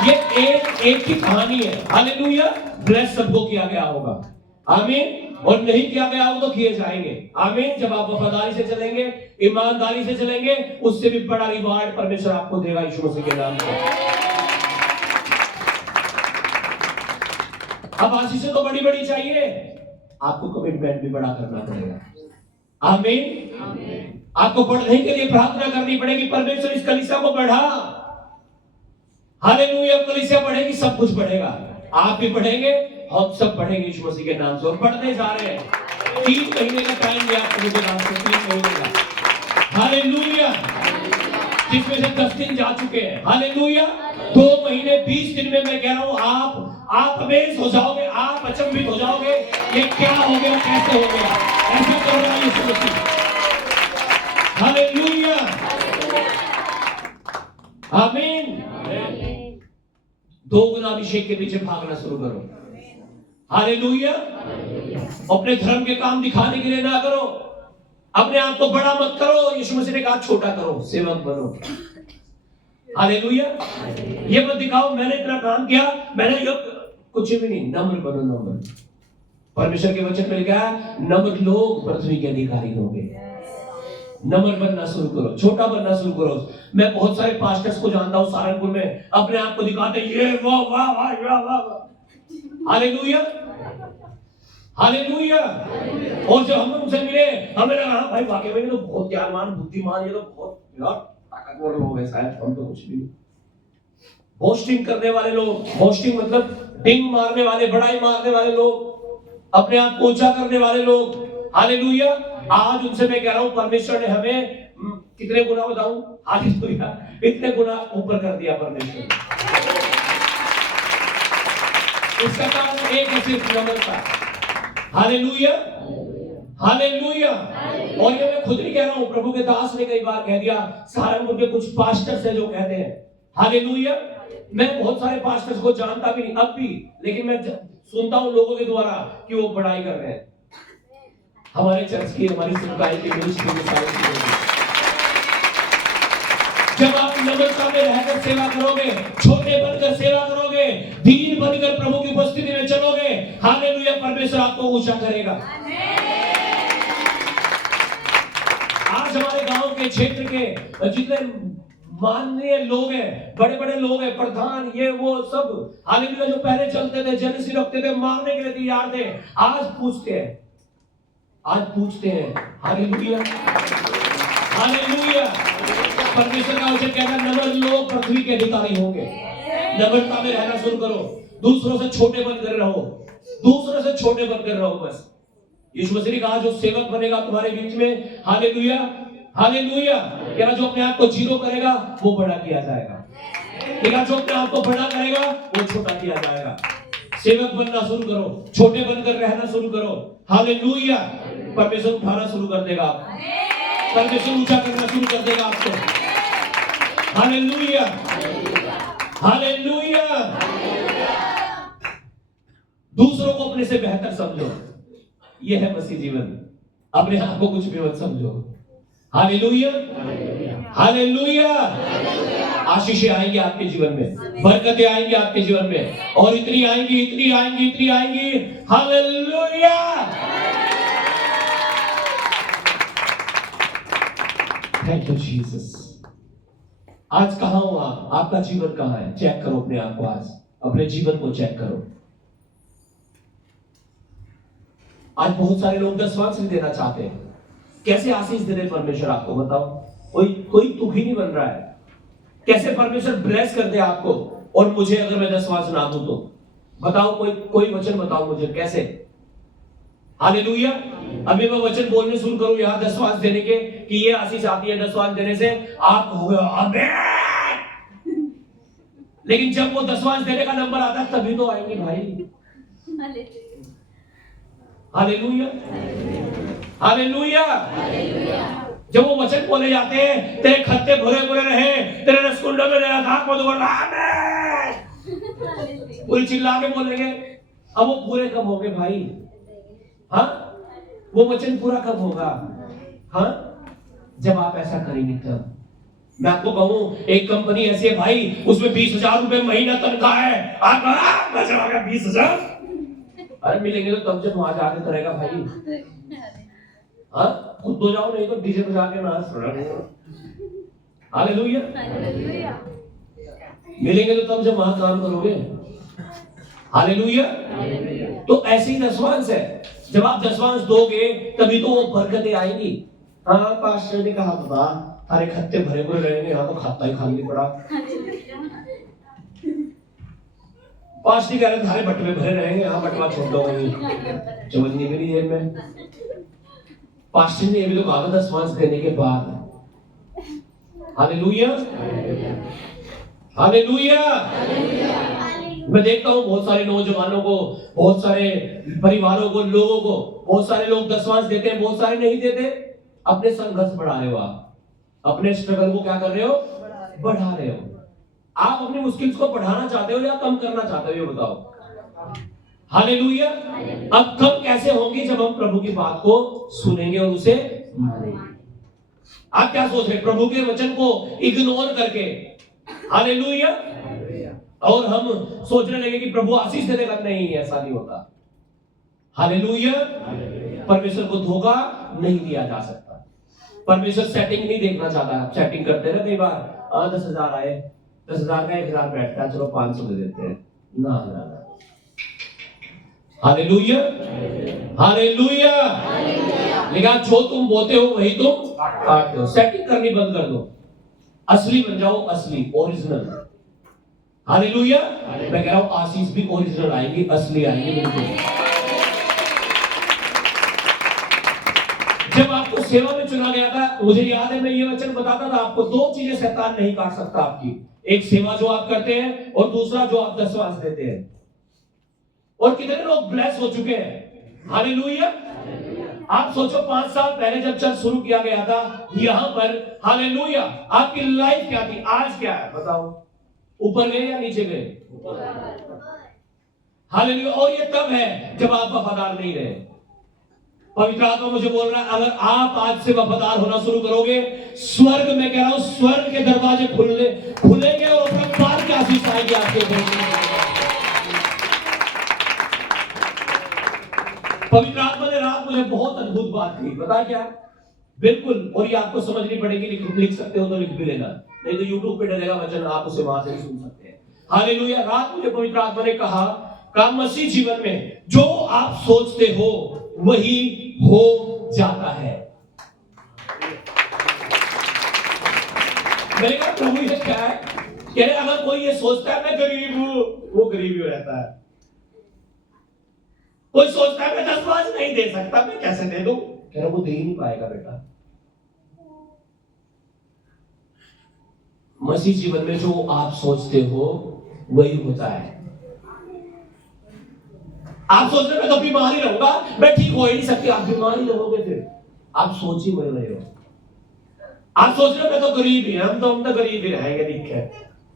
ये एक की कहानी है। हालेलुया। ब्लेस सबको किया गया होगा, आमीन, और नहीं किया गया होगा तो किए जाएंगे, आमीन। जब आप वफादारी से चलेंगे, ईमानदारी से चलेंगे, उससे भी बड़ा रिवार्ड परमेश्वर आपको देगा यीशु मसीह के नाम से। अब आशीषें तो बड़ी बड़ी चाहिए, आपको कमिटमेंट भी बड़ा करना पड़ेगा, आमीन। आपको बढ़ने के लिए प्रार्थना करनी पड़ेगी, परमेश्वर इस कलीसिया को बढ़ा, हालेलुया। कलीसिया बढ़ेगी, सब कुछ बढ़ेगा, आप भी बढ़ेंगे, हम सब बढ़ेंगे यीशु मसीह के नाम से, और बढ़ते जा रहे हैं। 3 महीने का टाइम दिया आपको मुझे नाम से, 3 महीने का। हालेलुया। जिसमें से 10 दिन जा चुके हैं। हालेलुया। 2 महीने 20 दिन में मैं कह रहा हूं, आप अमेज़ हो जाओगे, आप अचंभित हो जाओगे, ये क्या हो गया, कैसे हो गया, ऐसा कर रहा है यीशु मसीह। हालेलुया। आमीन। 2 गुना अभिषेक के पीछे भागना शुरू करो। हालेलुया। अपने धर्म के काम दिखाने के लिए ना करो, अपने आप को बड़ा मत करो, यीशु मसीह ने कहा छोटा करो, सेवक बनो। हालेलुया। ये मत दिखाओ मैंने इतना काम किया, मैंने ये कुछ भी नहीं, नम्र बनो, नम्र। परमेश्वर के वचन में लिखा है नम्र लोग पृथ्वी के अधिकारी होंगे। नम्र बनना शुरू करो, छोटा बनना शुरू करो। मैं बहुत सारे पास्टर्स को जानता हूं सहारनपुर में, अपने आप को दिखाते ये वाह वाह वाह वाह वाह। हालेलुया। हालेलुया। और जब हम उनसे मिले, हमें लगा हाँ भाई वाकई में ये तो बहुत ज्ञानवान, बुद्धिमान, ये तो बहुत ताकतवर लोग हैं, शायद हम तो कुछ भी नहीं। बोस्टिंग करने वाले लोग, बोस्टिंग मतलब डिंग मारने वाले, बड़ाई मारने वाले लोग, अपने आप को ऊंचा करने वाले लोग। हालेलुया। आज उनसे मैं कह रहा हूं परमेश्वर ने हमें कितने गुना बताऊं, हालेलुया, इतने गुना ऊपर कर दिया परमेश्वर ने। इसका कारण एक है सिर्फ नम्रता। हालेलुया। हालेलुया। और ये मैं खुद नहीं कह रहा हूं, प्रभु के दास ने कई बार कह दिया, सहारनपुर के कुछ पास्टर्स हैं जो कहते हैं। हालेलुया। मैं बहुत सारे पास्टर्स को जानता भी नहीं अब भी, लेकिन मैं सुनता हूं लोगों के द्वारा कि वो बड़ाई कर रहे हैं हमारे चर्च की, हमारी सेवकाई की, मिनिस्ट्री की, सारी चीजों की। जब आप नम्रता में रहकर सेवा करोगे, छोटे बनकर सेवा करोगे, दीन बनकर प्रभु की उपस्थिति में चलोगे, हालेलुया, परमेश्वर आपको ऊंचा करेगा। आज हमारे गांव के क्षेत्र के जितने माननीय लोग हैं, बड़े बड़े लोग हैं, प्रधान, ये वो सब, हालेलुया, जो पहले चलते थे, जेलसी रखते थे, मारने के लिए तैयार थे, आज पूछते हैं, हालेलुया। हालेलुया। परमेश्वर का वचन कहता है नम्र लोग पृथ्वी के अधिकारी होंगे। नम्रता में रहना शुरू करो, दूसरों से छोटे बनकर रहो, दूसरों से छोटे बनकर रहो बस। यीशु मसीह ने कहा जो सेवक बनेगा तुम्हारे बीच में, हालेलुया, हालेलुया, क्या जो अपने आप को जीरो करेगा वो बड़ा किया जाएगा, लेकिन जो अपने आप को बड़ा करेगा वो छोटा किया जाएगा। सेवक बनना शुरू करो, छोटे बनकर रहना शुरू करो। हालेलुया। परमेश्वर उठाना शुरू कर देगा आपको, परमेश्वर ऊंचा करना शुरू कर देगा आपको। हालेलुया। हालेलुया। दूसरों को अपने से बेहतर समझो, यह है मसीह जीवन। अपने आप को कुछ भी मत समझो। हालेलुया। हालेलुया। आशीषें आएंगी आपके जीवन में, बरकतें आएंगी आपके जीवन में, और इतनी आएंगी, इतनी आएंगी, इतनी आएंगी। हालेलुया। Thank you Jesus. आज कहां हो आप? आपका जीवन कहां है? चेक करो अपने आप को, आज अपने जीवन को चेक करो। आज बहुत सारे लोग दशवांश नहीं देना चाहते हैं। कैसे आशीष दे दे परमेश्वर आपको? बताओ, कोई दुखी नहीं बन रहा है। कैसे परमेश्वर ब्लेस कर दे आपको, और मुझे अगर मैं दशवांश ना दूं तो बताओ, कोई वचन बताओ मुझे कैसे? हालेलुया। अभी मैं वचन बोलने शुरू करूं यहां दशवांश देने के, कि ये आशीष आती है दशवांश देने से, आप हो गया आमीन। लेकिन जब वो दशवांश देने का नंबर आता है तभी तो आएंगे भाई। हालेलुया। हालेलुया। जब वो वचन बोले जाते हैं, तेरे खत्ते भरे भरे रहे, तेरे रसकुंडों में तेरा धाक मत बोलना, आमीन। पूरी चिल्ला के बोलेंगे। अब वो पूरे कब होंगे भाई? हाँ, वो वचन पूरा कब होगा? हाँ, जब आप ऐसा करेंगे तब। मैं आपको कहूं, एक कंपनी ऐसी है भाई, उसमें 20,000 रुपए महीना तनख्वाह है। आप 20,000 अरे मिलेंगे तो तब जब वहां जाके करेगा भाई। हाँ, खुद तो जाओ, नहीं तो डीजे पे जाके नाच। हालेलुया। मिलेंगे तो तब जब वहां काम करोगे। हालेलुया। तो ऐसी दशवांश है, जब आप दशवांश दोगे तभी तो वो बरकतें आएंगी। हाँ, पास्टर ने कहा था सारे खत्ते भरे भरे रहेंगे, यहाँ तो खाता ही खाली पड़ा। पास्टर कह रहे सारे बटवे भरे रहेंगे, हाँ बटवा छोड़ दो वहीं, चवन्नी मेरी जेब में। पास्टर ने ये भी तो कहा 10 देने के बाद। Hallelujah, hallelujah. मैं देखता हूँ बहुत सारे नौजवानों को, बहुत सारे परिवारों को, लोगों को, बहुत सारे लोग 10 देते हैं, बहुत सारे नहीं देते। अपने संघर्ष बढ़ा रहे हो, आप अपने स्ट्रगल को क्या कर रहे हो, बढ़ा रहे हो। आप अपनी मुश्किल को बढ़ाना चाहते हो या कम करना चाहते हो, ये बताओ। हालेलुया। अब कम कैसे होंगे, जब हम प्रभु की बात को सुनेंगे और उसे मानेंगे। आप क्या सोच रहे, प्रभु के वचन को इग्नोर करके, हालेलुया, और हम सोचने लगे कि प्रभु आशीष देगा? नहीं, ऐसा नहीं होता। हालेलुया। परमेश्वर को धोखा नहीं दिया जा सकता। परमेश्वर सेटिंग नहीं देखना चाहता। आप सेटिंग करते हैं कई बार, 10,000 आए, 10,000 का 1,000 बैठता है, चलो 500 दे देते हैं। ना ना ना। Hallelujah, hallelujah. लेकिन जो तुम बोते हो वही तुम काटते हो। सेटिंग करनी बंद कर दो, असली बन जाओ, असली, ओरिजिनल। हालेलुया। मैं कह रहा हूं आशीष भी ओरिजिनल आएगी, असली आएगी, बिल्कुल। जब आपको सेवा में चुना गया था, मुझे याद है मैं ये वचन बताता था आपको, 2 चीजें शैतान नहीं काट सकता आपकी। एक सेवा जो आप करते हैं, और दूसरा जो आप 10 देते हैं। और कितने लोग ब्लेस हो चुके हैं। हालेलुया। आप सोचो 5 साल पहले जब चर्च शुरू किया गया था यहां पर, हालेलुया, आपकी लाइफ क्या थी, आज क्या है बताओ? ऊपर गए या नीचे गए? हालेलुया। और ये तब है जब आप वफादार नहीं रहे। पवित्र आत्मा मुझे बोल रहा है, अगर आप आज से वफादार होना शुरू करोगे, स्वर्ग में कह रहा हूं, स्वर्ग के दरवाजे खुलेंगे और अपरंपार की आशीष आएगी आपके ऊपर। पवित्र आत्मा ने रात मुझे बहुत अद्भुत बात कही, पता क्या? बिल्कुल, और ये आपको समझनी पड़ेगी। लिख सकते हो तो लिख भी लेना, नहीं तो यूट्यूब पे डलेगा वचन, आप उसे वहां से भी सुन सकते हैं। हालेलुया। रात मुझे पवित्र आत्मा ने कहा, मसीह जीवन में जो आप सोचते हो वही हो जाता है। मैंने कहा प्रभु ये क्या है? कह रहे अगर कोई ये सोचता है मैं गरीब हूं, वो गरीब ही रहता है। कोई सोचता है मैं 10 नहीं दे सकता, मैं कैसे दे दूं? कह रहा वो दे ही नहीं पाएगा बेटा। मसीह जीवन में जो आप सोचते हो वही होता है। आप सोच रहे मैं तो बीमार ही रहूंगा, मैं ठीक हो ही नहीं सकती, आप बीमार ही रहोगे। फिर आप सोच ही मर रहे हो। आप सोच रहे मैं तो गरीब ही, हम तो गरीब ही रहेंगे, ठीक है,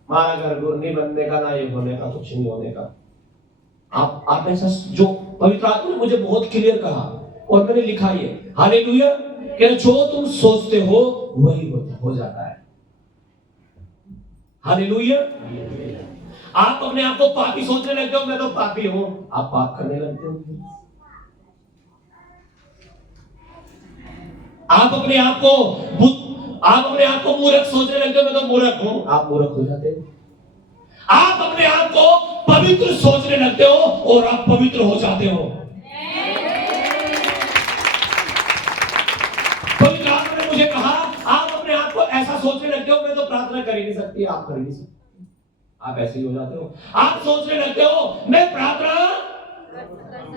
हमारा घर नहीं बनने का, ना ये होने का, कुछ नहीं होने का। आप ऐसा, जो पवित्र आत्मा ने मुझे बहुत क्लियर कहा और मैंने लिखा ये, हालेलुया, कि जो तुम सोचते हो वही हो जाता है। हालेलुया। आप अपने आप को पापी सोचने लगते हो, मैं तो पापी हूं, आप पाप करने लगते हो। आप अपने आप को मूर्ख सोचने लगते हो, मैं तो मूर्ख हूं, आप मूर्ख हो जाते हो। आप अपने आप को पवित्र सोचने लगते हो और आप पवित्र हो जाते हो। पवित्र आत्मा ने मुझे कहा, आप अपने आप को ऐसा सोचने लगते हो, मैं तो प्रार्थना कर ही नहीं सकती, आप कर ही नहीं सकते, आप ऐसे ही हो जाते हो। आप सोचने लगते हो मैं प्रार्थना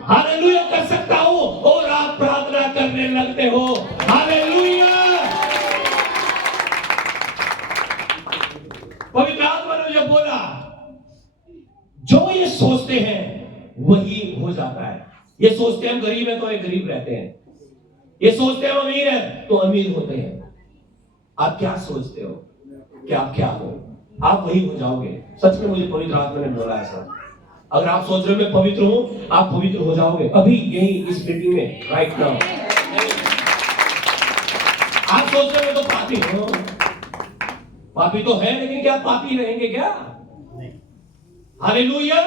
हालेलुया कर सकता हूं, और आप प्रार्थना करने लगते हो। हालेलुया। पवित्र आत्मा ने मुझे बोला, जो ये सोचते हैं वही हो जाता है। ये सोचते हैं हम गरीब हैं तो ये गरीब रहते हैं, ये सोचते हैं हम अमीर हैं तो अमीर होते हैं। आप क्या सोचते हो कि आप क्या हो, आप वही हो जाओगे। सच में मुझे पवित्र आत्मा ने बोला ऐसा। अगर आप सोच रहे हो मैं पवित्र हूं, आप पवित्र हो जाओगे अभी यही इस मीटिंग में, राइट नाउ। आप सोच रहे हो मैं तो पापी हूं, पापी तो है, लेकिन क्या पापी रहेंगे क्या? हालेलुया।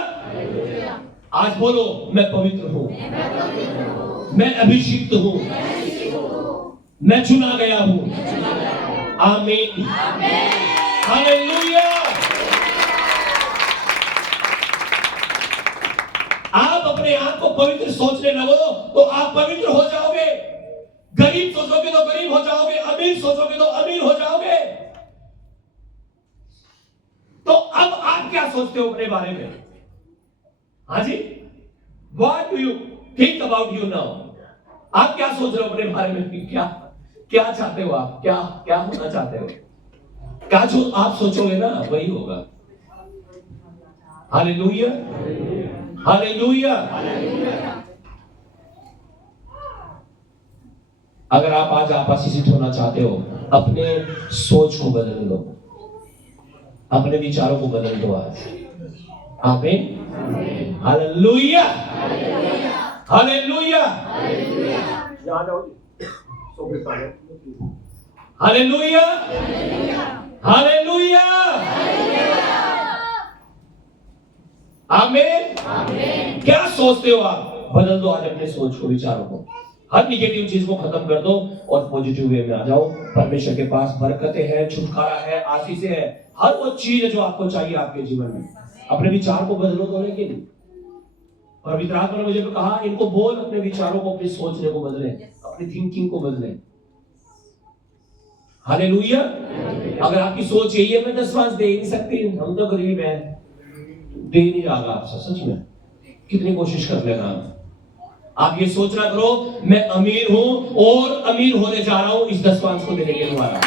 आज बोलो मैं पवित्र हूं, मैं अभिषिक्त हूं, मैं चुना गया हूं। आमीन। हालेलुया। आप अपने आप को पवित्र सोचने लगो तो आप पवित्र हो जाओगे। गरीब सोचोगे तो गरीब हो जाओगे, अमीर सोचोगे तो अमीर हो जाओगे। तो अब आप क्या सोचते हो अपने बारे में? हाँ जी, what do you think about you now? आप क्या सोच रहे हो अपने बारे में? क्या क्या चाहते हो आप? क्या क्या होना चाहते हो? क्या जो आप सोचोगे ना वही होगा। Hallelujah, hallelujah. अगर आप आज आशीषित होना चाहते हो, अपने सोच को बदल दो, अपने विचारों को बदल दो आज। आमीन, हालेलुया, हालेलुया, हालेलुया, हालेलुया, आमीन। क्या सोचते हो आप? बदल दो आज अपने सोच को, विचारों को। हर निगेटिव चीज को खत्म कर दो और पॉजिटिव वे में आ जाओ। परमेश्वर के पास बरकतें हैं, छुटकारा है, आशीषें है, हर वो चीज है जो आपको चाहिए आपके जीवन में। अपने विचार को बदलो तो, लेकिन पवित्र आत्मा ने मुझे कहा इनको बोल, अपने विचारों को, अपनी सोचने को बदले, अपनी थिंकिंग को बदले। हालेलुया। अगर आपकी सोच यही है मैं 10 दे नहीं सकती, हम तो गरीब हैं, दे नहीं जाएगा आपसे। सच में कितनी कोशिश कर लेना। आप ये सोचना करो मैं अमीर हूं और अमीर होने जा रहा हूं इस 10 को देने के द्वारा।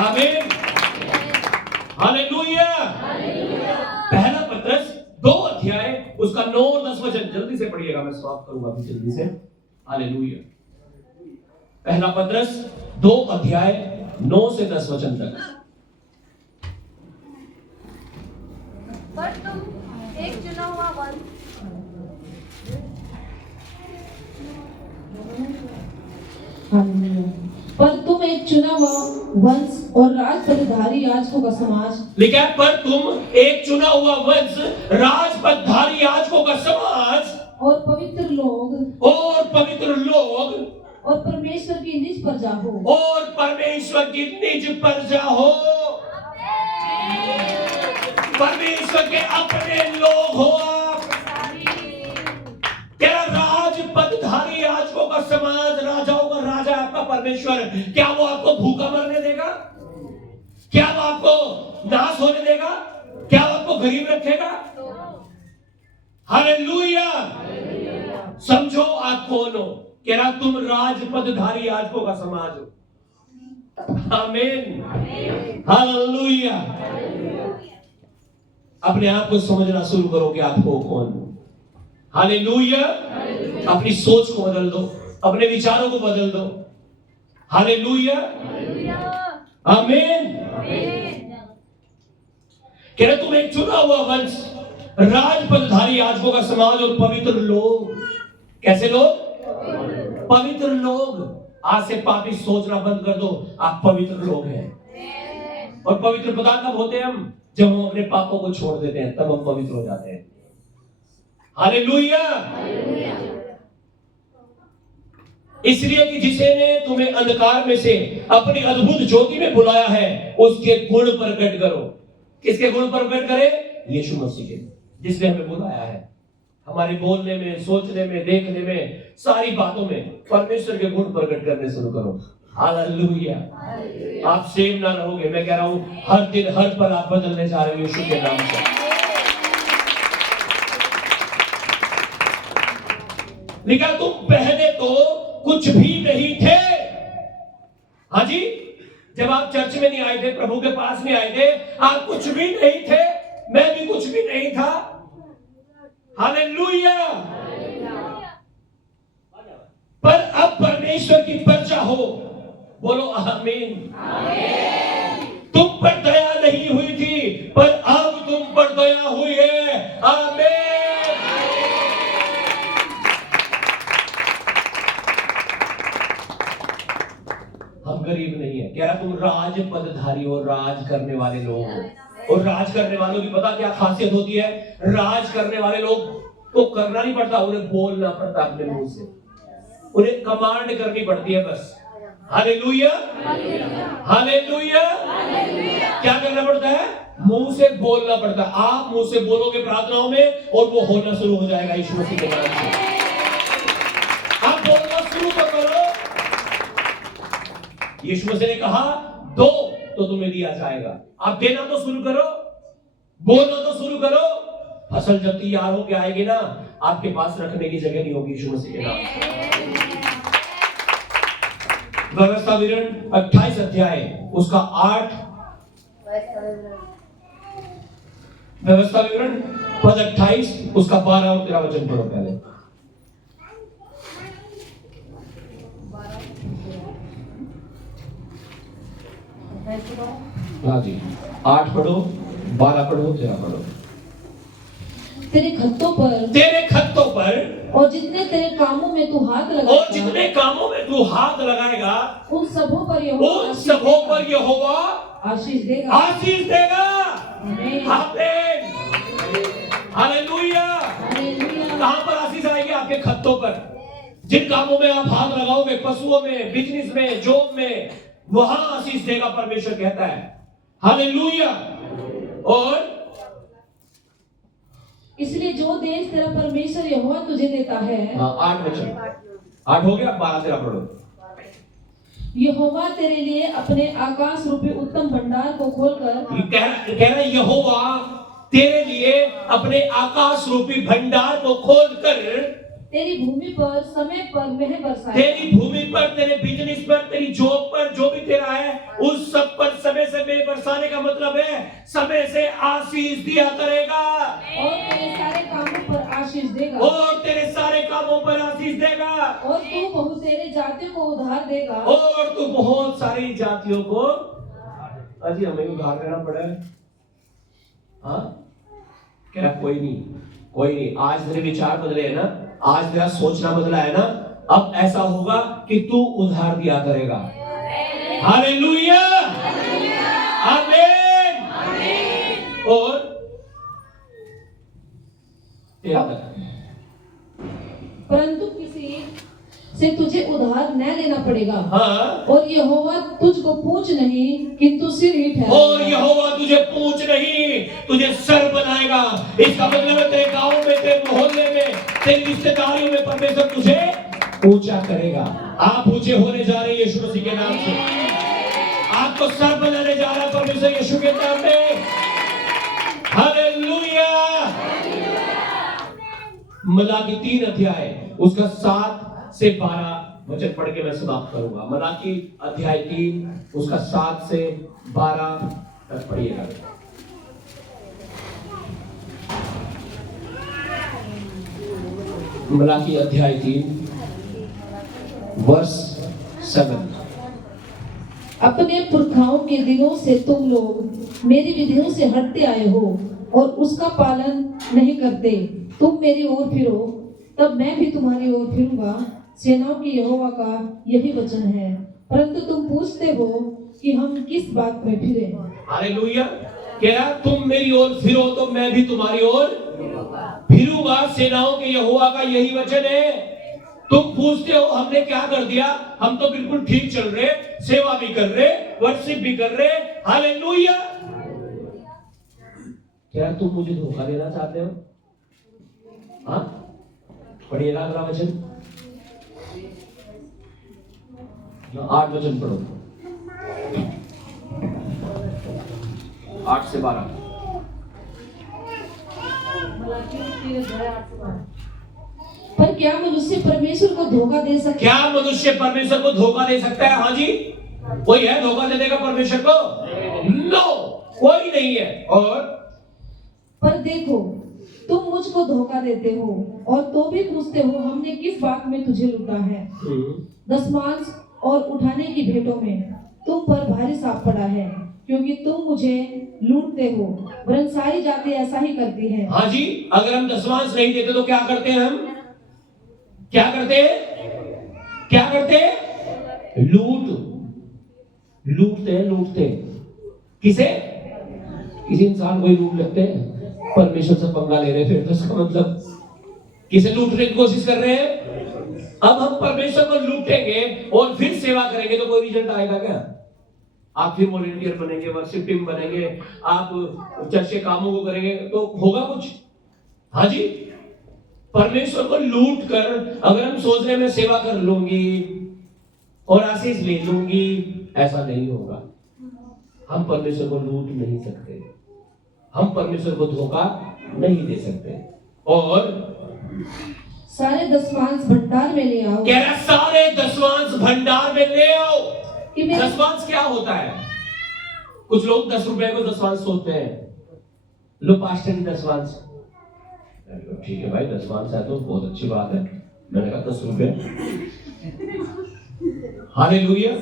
आमीन, हालेलुया। पहला पत्रस 2 अध्याय उसका 9 और 10 वचन जल्दी से पढ़िएगा, मैं समाप्त करूंगा अभी जल्दी से। हालेलुया। पहला पत्रस 2 अध्याय 9 से 10 वचन तक। पर तुम एक चुना हुआ वंश, पर तुम एक चुना हुआ वंश और राजपदधारी याजकों का समाज। लिखा है पर तुम एक चुना हुआ वंश, राजपदधारी याजकों का समाज और पवित्र लोग और परमेश्वर की निज प्रजा हो। और परमेश्वर की निज प्रजा हो। परमेश्वर के अपने लोग हो आप। क्या राजपदधारी याजकों का समाज, राजाओं का राजा आपका परमेश्वर, क्या वो आपको भूखा मरने देगा? क्या वो आपको नाश होने देगा? क्या वो आपको गरीब रखेगा? हालेलुया। समझो आप कौन हो। कह रहा तुम राजपदधारी याजकों का समाज हो। आमीन, हालेलुया। अपने आप को समझना शुरू करो कि आप हो कौन हो। हालेलुया। अपनी सोच को बदल दो, अपने विचारों को बदल दो। हालेलुया, आमीन। कह रहे तुम एक चुना हुआ वंश, राजपदधारी याजकों का समाज और पवित्र लोग। कैसे लोग? पवित्र लोग। आज से पापी सोचना बंद कर दो, आप पवित्र लोग हैं। और पवित्र पता कब होते हैं हम? जब हम अपने पापों को छोड़ देते हैं, तब हम पवित्र हो जाते हैं। हालेलुया। इसलिए कि जिसे ने तुम्हें अंधकार में से अपनी अद्भुत ज्योति में बुलाया है, उसके गुण प्रकट करो। किसके गुण प्रकट करे? यीशु मसीह के, जिसने हमें बुलाया है। हमारे बोलने में, सोचने में, देखने में, सारी बातों में परमेश्वर के गुण प्रकट करने शुरू करो। हालेलुया। आप सेम ना रहोगे, मैं कह रहा हूं हर दिन हर पल आप बदलने जा रहे हो यीशु के नाम से। लिखा तुम पहले तो कुछ भी नहीं थे। हाँ जी, जब आप चर्च में नहीं आए थे, प्रभु के पास नहीं आए थे, आप कुछ भी नहीं थे, मैं भी कुछ भी नहीं था। हालेलुया। पर अब परमेश्वर की प्रजा हो। बोलो आमीन। तुम पर दया नहीं हुई थी, पर अब तुम पर दया हुई है। आमीन। हम गरीब नहीं है। कह रहा तुम राजपदधारी हो, राज करने वाले लोग हो। और राज करने वालों की पता क्या खासियत होती है? राज करने वाले लोग को करना नहीं पड़ता, उन्हें बोलना पड़ता अपने मुंह से, उन्हें कमांड करनी पड़ती है बस। Hallelujah, hallelujah. क्या करना पड़ता है? मुंह से बोलना पड़ता है। आप मुंह से बोलोगे प्रार्थनाओं में और वो होना शुरू हो जाएगा यीशु मसीह के नाम से। आप बोलना शुरू तो करो। यीशु मसीह ने कहा दो तो तुम्हें दिया जाएगा। आप देना तो शुरू करो, बोलो तो शुरू करो। फसल जब तैयार होके आएगी ना, आपके पास रखने की जगह नहीं होगी यीशु मसीह के नाम। व्यवस्था विवरण 28 अध्याय उसका 8, व्यवस्था विवरण पद 28 उसका 12 और 13 वचन पढ़ो पहले। हाँ जी, 8 पढ़ो, 12 पढ़ो, 13 पढ़ो। तेरे खत्तों पर और जितने तेरे कामों में तू हाथ लगाएगा उन सबों पर यहोवा आशीष देगा। आमीन, हालेलुया। कहां पर आशीष आएगी? आपके खत्तों पर। जिन कामों में आप हाथ लगाओगे, पशुओं में, बिजनेस में, जॉब में, वहां आशीष देगा परमेश्वर कहता है। हालेलुया। और इसलिए जो देश तेरा परमेश्वर यहोवा तुझे देता है। 8 वचन, 8 हो गया, 12 13 पढ़ो। यहोवा तेरे लिए अपने आकाश रूपी उत्तम भंडार को खोलकर, कह रहा है यहोवा तेरे लिए अपने आकाश रूपी भंडार को खोलकर तेरी भूमि पर समय पर मेह बरसाएगा। तेरी भूमि पर, तेरे बिजनेस पर, तेरी जॉब पर, जो भी तेरा है उस सब पर समय से मेह बरसाने का मतलब है समय से आशीष दिया करेगा और तेरे सारे कामों पर आशीष देगा। और तेरे सारे कामों पर आशीष देगा। और तू बहुत सारी जातियों को उधार देगा। और तू बहुत सारी जातियों को, अजी हमें उधार देना पड़ा है। हाँ, क्या कोई नहीं। आज तेरे विचार बदले है ना, आज तेरा सोचना बदला है ना, अब ऐसा होगा कि तू उधार दिया करेगा। हालेलुया, आमीन। और परंतु किसी से तुझे उधार न लेना पड़ेगा। हाँ। और यहोवा तुझको पूंछ नहीं किंतु सिर ही ठहराएगा। और यहोवा तुझे पूंछ नहीं, तुझे सर बनाएगा। इसका मतलब है तेरे गांव में, तेरे मोहल्ले में, तेरी रिश्तेदारियों में परमेश्वर तुझे ऊंचा करेगा। आप ऊंचे होने जा रहे हैं यीशु मसीह के नाम से। आपको सर बनाने जा रहा है परमेश्वर यीशु के नाम में। हालेलुया। मलाकी 3 अध्याय उसका 7 से 12 वचन पढ़ के मैं समाप्त करूंगा। मलाकी अध्याय 3 उसका 7 से 12 तक पढ़िएगा। मलाकी अध्याय 3 वर्ष 7। अपने पुरखाओं के दिनों से तुम लोग मेरी विधियों से हटते आए हो और उसका पालन नहीं करते। तुम मेरी ओर फिरो, तब मैं भी तुम्हारी ओर फिरूंगा। सेनाओं की यहोवा का यही वचन है। परंतु तुम पूछते हो कि हम किस बात में फिरें। हालेलुया। क्या तुम मेरी ओर फिरो तो मैं भी तुम्हारी ओर फिरूंगा। सेनाओं के यहोवा का यही वचन है। तुम पूछते हो हमने क्या कर दिया, हम तो बिल्कुल ठीक चल रहे, सेवा भी कर रहे, वर्शिप भी कर रहे। हालेलुया। क्या तुम मुझे धोखा देना चाहते हो? हाँ, पढ़िएगा अगला वचन, 8 वचन पढ़ो, 8 से 12। पर क्या मनुष्य परमेश्वर को धोखा दे सकता है? क्या मनुष्य परमेश्वर को धोखा दे सकता है? हाँ जी, कोई है धोखा दे देगा परमेश्वर को? नो, कोई नहीं है। और पर देखो, तुम मुझको धोखा देते हो और तो भी पूछते हो हमने किस बात में तुझे लूटा है। दशमांश और उठाने की भेंटों में तुम पर भारी साप पड़ा है, क्योंकि तुम मुझे लूटते हो। वरन सारी जाति ऐसा ही करती है। हाँ जी, अगर हम दशमांश नहीं देते तो क्या करते हैं? हम क्या करते हैं? लूटते किसे? किसी इंसान को ही लूट लेते हैं। परमेश्वर से पंगा ले रहे, फिर तो इसका मतलब किसे लूटने की कोशिश कर रहे हैं? अब हम परमेश्वर को लूटेंगे और फिर सेवा करेंगे तो कोई रिजल्ट आएगा क्या? आप फिर वॉलंटियर बनेंगे, वर्शिप टीम बनेंगे, आप चर्च के कामों को करेंगे तो होगा कुछ? हाँ जी, परमेश्वर को लूट कर अगर हम सोच रहे हैं मैं सेवा कर लूंगी और आशीष ले लूंगी, ऐसा नहीं होगा। हम परमेश्वर को लूट नहीं सकते। हम परमेश्वर को धोखा नहीं दे सकते। और सारे दशमांश भंडार में ले आओ। कह रहा सारे दशमांश भंडार में ले आओ। कि मेरे दशमांश क्या होता है? कुछ लोग 10 रुपए को दशमांश सोचते हैं। लो पास्टर जी दशमांश। ठीक है भाई, दशमांश है तो बहुत अच्छी बात है। मैंने कहा 10 रुपए। हालेलुया।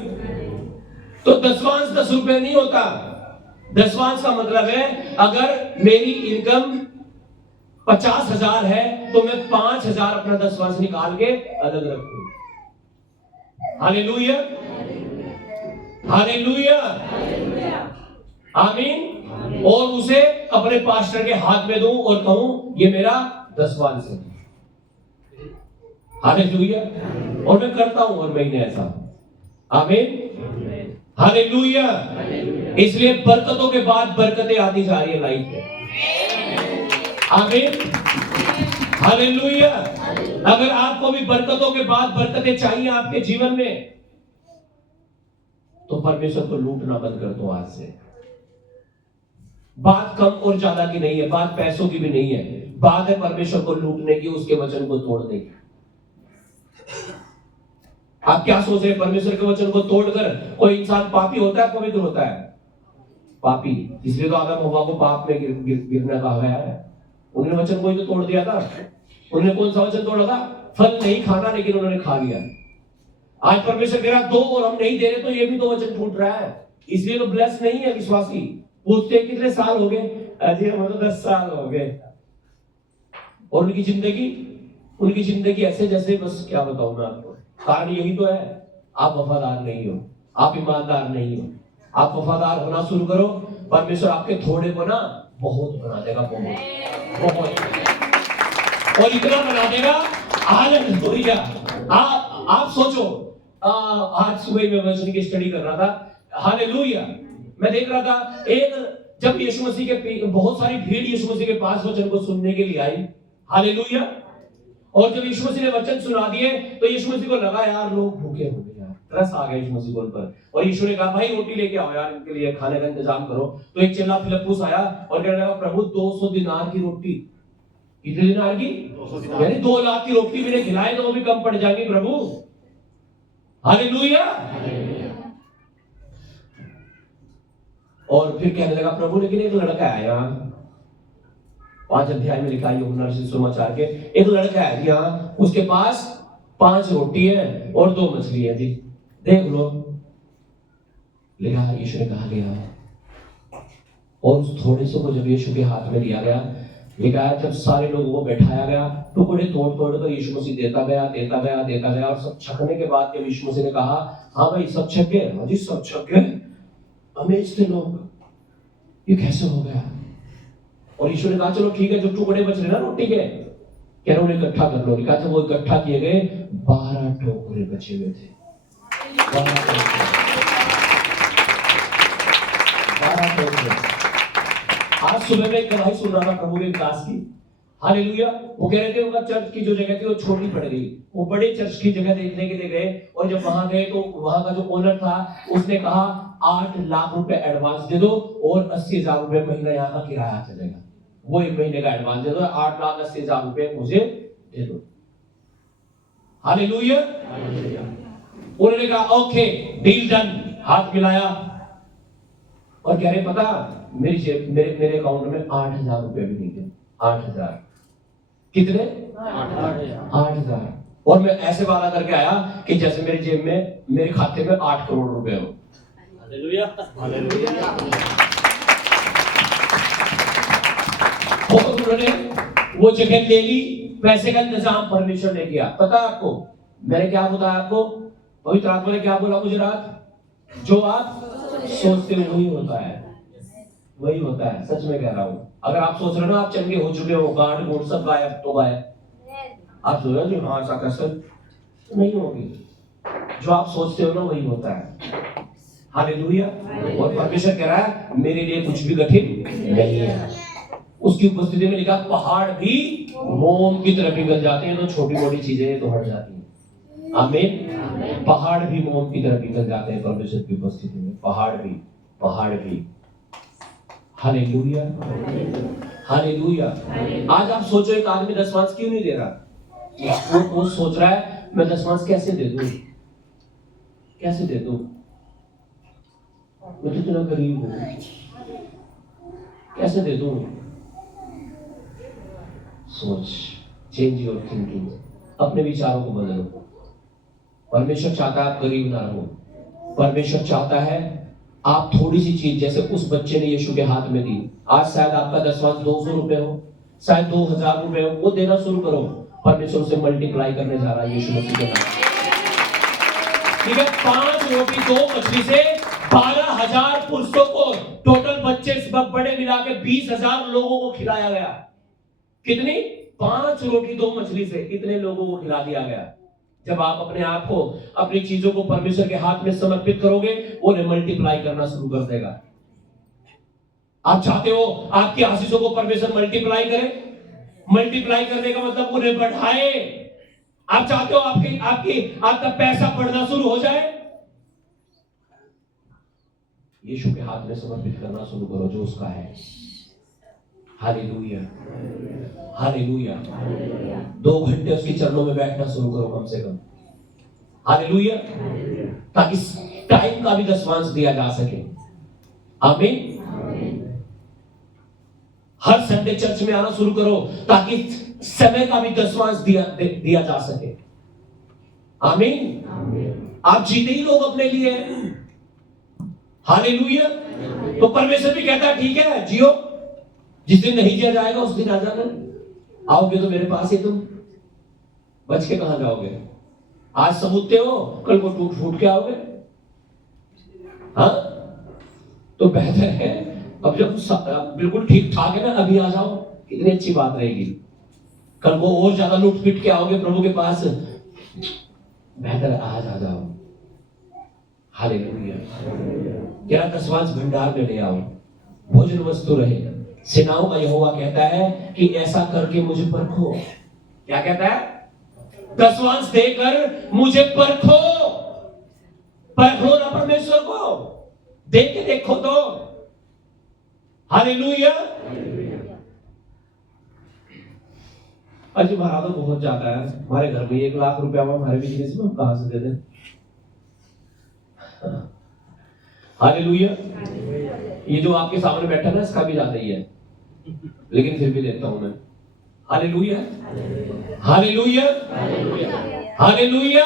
तो दशमांश 10 रुपए नहीं होता। दशमांश का मतलब है अगर मेरी इनकम 50,000 है तो मैं 5,000 अपना दशमांश निकाल के अलग रखूं। हालेलुया, हालेलुया, आमीन। और उसे अपने पास्टर के हाथ में दूं और कहूं ये मेरा दशमांश है। हालेलुया। और मैं करता हूं हर महीने ऐसा। आमीन, हालेलुया। इसलिए बरकतों के बाद बरकतें आती जा रही है लाइफ में। आमीन, हालेलुया। अगर आपको भी बरकतों के बाद बरकतें चाहिए आपके जीवन में, तो परमेश्वर को लूटना बंद कर दो आज से। बात कम और ज्यादा की नहीं है, बात पैसों की भी नहीं है, बात है परमेश्वर को लूटने की, उसके वचन को तोड़ने की। आप क्या सोच रहे हैं? परमेश्वर के वचन को तोड़कर कोई इंसान पापी होता है, पवित्र होता है? पापी। इसलिए तो आदम हव्वा को पाप में गिरना कहा गया है। उन्होंने वचन को ही तो तोड़ दिया था। उन्होंने कौन सा वचन तोड़ा था? फल नहीं खाना, लेकिन उन्होंने खा लिया। आज परमेश्वर कह रहा दो और हम नहीं दे रहे, तो ये भी तो वचन टूट रहा है। इसलिए तो ब्लेस नहीं है विश्वासी। पूछते कितने साल हो गए? अजय हम तो 10 साल हो गए। और उनकी जिंदगी ऐसे जैसे, बस क्या बताऊं मैं आपको। कारण यही तो है, आप वफादार नहीं हो, आप ईमानदार नहीं हो। आप वफादार होना शुरू करो, परमेश्वर आपके थोड़े को ना बहुत बना देगा, बहुत। और इतना बना देगा, हालेलुया। आप सोचो, आज सुबह मैं वचन की स्टडी कर रहा था। हालेलुया। मैं देख रहा था जब यीशु मसीह के बहुत सारी भीड़ यीशु मसीह के पास वचन को सुनने के लिए आई। हालेलुया। और जब यीशु मसीह ने वचन सुना दिए तो यीशु मसीह को लगा यार लोग भूखे हो गए, यार तरस आ गया यीशु मसीह को पर। और यीशु ने कहा भाई रोटी लेके आओ यार, इनके लिए खाने का इंतजाम करो। तो एक चेला फिलिप्पुस आया और कहने लगा प्रभु 200 दिनार की रोटी। कितने दिनार की? यानी 2 लाख की रोटी मैंने खिलाए तो वो भी कम पड़ जाएगी प्रभु। हालेलुया। और फिर कहने लगा प्रभु लेकिन एक लड़का आया, 5 अध्याय में लिखा है यूहन्ना सुसमाचार के, एक लड़का है यहाँ, उसके पास 5 रोटी है और 2 मछली है जी, देख लो। लिखा यीशु ने कहा लिया। और उस थोड़े से को जब यीशु के हाथ में लिया गया, लिखा है जब सारे लोगों को बैठाया गया, टुकड़े तोड़ तोड़ कर यीशु मसीह देता गया। और सब छकने के बाद जब यीशु मसीह ने कहा हाँ भाई सब छक गए, हाँ जी सब छक गए। अमेज थे लोग, ये कैसे हो गया? और यीशु ने कहा चलो ठीक है, जो टुकड़े बच रहे ना रोटी के, कह रहे उन्हें इकट्ठा कर लो। लिखा था वो इकट्ठा किए गए, 12 टोकरे बचे हुए थे। 12 टोकरे। आज सुबह में एक गवाही सुन रहा था प्रभु के दास की। हालेलुया। वो कह रहे थे उनका चर्च की जो जगह थी वो छोटी पड़ गई, वो बड़े चर्च की जगह देखने के लिए गए। और जब वहां गए तो वहां का जो ओनर था उसने कहा 8 लाख रुपए एडवांस दे दो और 80,000 रुपए महीना यहाँ का किराया चलेगा। वो 1 महीने का एडवांस दे दो, 8,80,000 रुपए मुझे दे दो। हालेलुया। उन्होंने कहा ओके डील डन, हाथ मिलाया। और कह रहे पता मेरे अकाउंट में 8,000 रुपए भी नहीं थे। 8,000 कितने? 8,000। और मैं ऐसे वादा करके आया कि जैसे मेरी जेब में, मेरे खाते में 8 करोड़ रुपए हो। Hallelujah, hallelujah. उन्होंने वो जगह ले ली, पैसे का इंतजाम परमेश्वर ने किया। पता है आपको मैंने क्या बताया आपको? पवित्र आत्मा ने क्या बोला मुझे रात? जो आप सोचते हो वही होता है, वही होता है। सच में कह रहा हूं। अगर आप सोच रहे हो ना आप चंगे हो चुके हो, गार्ड बोर्ड सब गायब, तो गायब। आप सोच रहे हो हाँ ऐसा कैसे? नहीं होगी। जो आप सोचते हो ना वही होता है। हालेलुया। और परमेश्वर कह रहा है मेरे लिए कुछ भी कठिन नहीं है। उसकी उपस्थिति में लिखा पहाड़ भी मोम की तरह पिघल जाते हैं, तो छोटी मोटी चीजें तो हट जाती हैं। आमीन। पहाड़ भी मोम की तरह पिघल जाते हैं परमेश्वर की उपस्थिति में। पहाड़ भी। Hallelujah, hallelujah. आज आप सोचो, एक आदमी दसवांश क्यों नहीं दे रहा? वो सोच रहा है मैं दसवांश कैसे दे दूं, कैसे दे दूं, मैं तो इतना गरीब हूं, कैसे दे दूं? सोच, चेंज योर थिंकिंग, अपने विचारों को बदलो। परमेश्वर चाहता है आप गरीब ना रहो। परमेश्वर चाहता है आप थोड़ी सी चीज, जैसे उस बच्चे ने यीशु के हाथ में दी, आज शायद आपका दसवांश 200 रुपए हो, शायद 2000 रुपए हो, वो देना शुरू करो। परमेश्वर उसे मल्टीप्लाई करने जा रहा है यीशु मसीह के नाम। ठीक है, 5 रोटी 2 मछली से 12,000 पुरुषों को, टोटल बच्चे बड़े मिला के 20,000 लोगों को खिलाया गया। कितनी? 5 रोटी 2 मछली से इतने लोगों को खिला दिया गया। जब आप अपने आप को, अपनी चीजों को परमेश्वर के हाथ में समर्पित करोगे, वो मल्टीप्लाई करना शुरू कर देगा। आप चाहते हो आपकी आशीषों को परमेश्वर मल्टीप्लाई करे? मल्टीप्लाई करने का मतलब उन्हें बढ़ाए। आप चाहते हो आपका पैसा बढ़ना शुरू हो जाए? यीशु के हाथ में समर्पित करना शुरू करो जो उसका है। Hallelujah, hallelujah. 2 घंटे उसके चरणों में बैठना शुरू करो कम से कम। हालेलुया, ताकि टाइम का भी दसवांश दिया जा सके। आमीन। हर संडे चर्च में आना शुरू करो ताकि समय का भी दसवांश दिया जा सके। आमीन। आप जीते ही लोग अपने लिए। हालेलुया। तो परमेश्वर भी कहता है ठीक है जियो, जिस दिन नहीं दिया जाएगा उस दिन आ जाना। आओगे तो मेरे पास ही तुम, बच के कहां जाओगे? आज सबूतते हो, कल को टूट फूट के आओगे। हाँ, तो बेहतर है अब जब बिल्कुल ठीक ठाक है ना, अभी आ जाओ, कितनी अच्छी बात रहेगी। कल को और ज्यादा लूट पीट के आओगे प्रभु के पास, बेहतर आज आ जाओ। हालेलुया। क्या दसवांश भंडार में ले आओ, भोजन वस्तु रहे। सेनाओं का यहोवा कहता है कि ऐसा करके मुझे परखो। क्या कहता है? दसवांश देकर मुझे परखो। परखो ना परमेश्वर को, देख के देखो तो। हालेलुया। अजी महाराज तो बहुत जाता है, हमारे घर में 1 लाख रुपया हुआ हमारे बिजनेस में, हम कहां से दे दें? हालेलुया। ये जो आपके सामने बैठा ना, इसका भी ज्यादा ही है, लेकिन फिर भी देता हूं मैं। हालेलुया, हालेलुया, हालेलुया,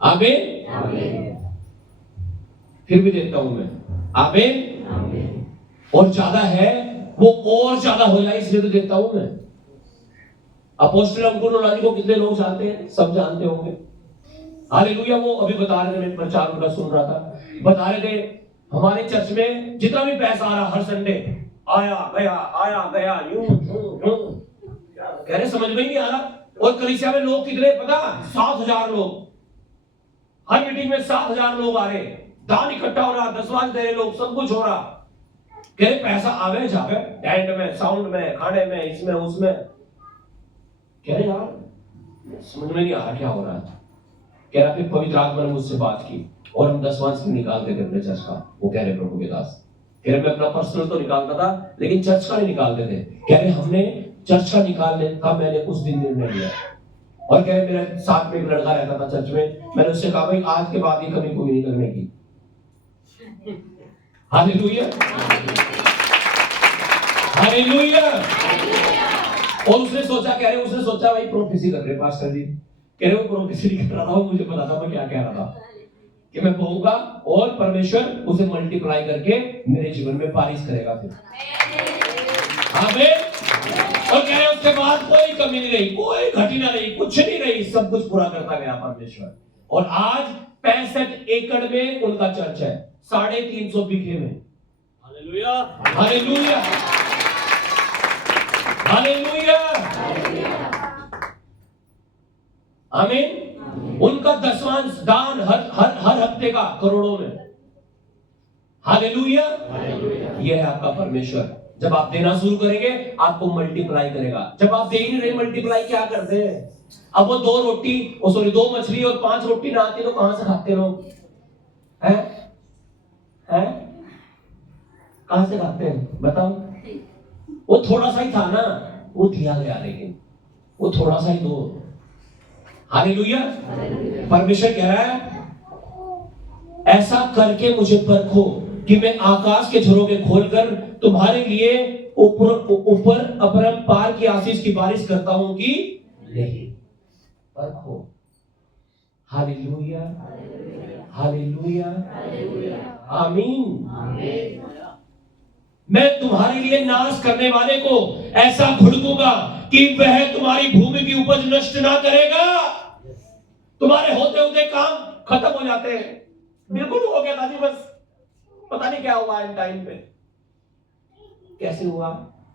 आमीन। फिर भी देता हूं मैं। आमीन। और ज्यादा है वो और ज्यादा हो जाए इसलिए तो देता हूं मैं। अपोस्टल अंकुर को कितने लोग जानते हैं? सब जानते होंगे। हालेलुया। वो अभी बता रहे थे, मैं प्रचार उनका सुन रहा था, बता रहे थे हमारे चर्च में जितना भी पैसा आ रहा हर संडे, आया गया यूं कह रहे, समझ में ही नहीं आ रहा। और कलीसिया में लोग कितने पता? 7,000 लोग। हर मीटिंग में 7,000 लोग आ रहे, दान इकट्ठा हो रहा, दसवांश दे रहे लोग, सब कुछ हो रहा। कह रहे पैसा आवे जावे, टेंट में, साउंड में, खाने में, इसमें उसमें। कह रहे यार समझ में नहीं आ रहा क्या हो रहा है। कह रहा फिर पवित्र आत्मा ने मुझसे बात की और हम दसवांश निकालते थे अपने चर्च का। वो कह रहे प्रभु के दास, कह रहे मैं अपना पर्सनल तो निकालता था लेकिन चर्च का नहीं निकालते थे। कह रहे हमने चर्च का निकालने का मैंने उस दिन निर्णय लिया। और कह रहे मेरे साथ में एक लड़का रहता था चर्च में, मैंने उससे कहा भाई आज के बाद ये कभी कोई नहीं करने की। Hallelujah, hallelujah. और उसने सोचा, कह रहे उसने सोचा भाई प्रोफेसी कर रहे पास्टर जी। कह रहे वो प्रोफेसी नहीं कर रहा था, मुझे पता था मैं क्या कह रहा था कि मैं कहूंगा और परमेश्वर उसे मल्टीप्लाई करके मेरे जीवन में बारिश करेगा फिर। आमीन। और कह रहे उसके बाद कोई कमी नहीं रही, कोई घटी ना रही, कुछ नहीं रही, सब कुछ पूरा करता गया परमेश्वर। और आज 65 एकड़ में उनका चर्च है, 350 बीघे में। हालेलुया, हालेलुया, हालेलुया, आमीन। उनका दसवांश दान हर हफ्ते का करोड़ों में। हालेलुया। यह है आपका परमेश्वर। जब आप देना शुरू करेंगे आपको मल्टीप्लाई करेगा। जब आप दे ही नहीं रहे, मल्टीप्लाई क्या करते हैं? अब वो 2 मछली और 5 रोटी ना आती तो कहां से खाते लोग? हैं? कहां से खाते हैं बताओ? वो थोड़ा सा ही था ना, वो दिया गया, लेकिन वो थोड़ा सा ही दो। हालेलुया। परमेश्वर कह रहा है ऐसा करके मुझे परखो कि मैं आकाश के झरोखे खोलकर तुम्हारे लिए ऊपर अपरंपार की आशीष की बारिश करता हूं कि नहीं। परखो। हालेलुया, हालेलुया, आमीन। मैं तुम्हारे लिए नाश करने वाले को ऐसा घुड़कूंगा कि वह तुम्हारी भूमि की उपज नष्ट ना करेगा। तुम्हारे होते होते काम खत्म हो जाते हैं। बिल्कुल हो गया था जी, बस पता नहीं क्या हुआ इन टाइम पे। कैसे हुआ?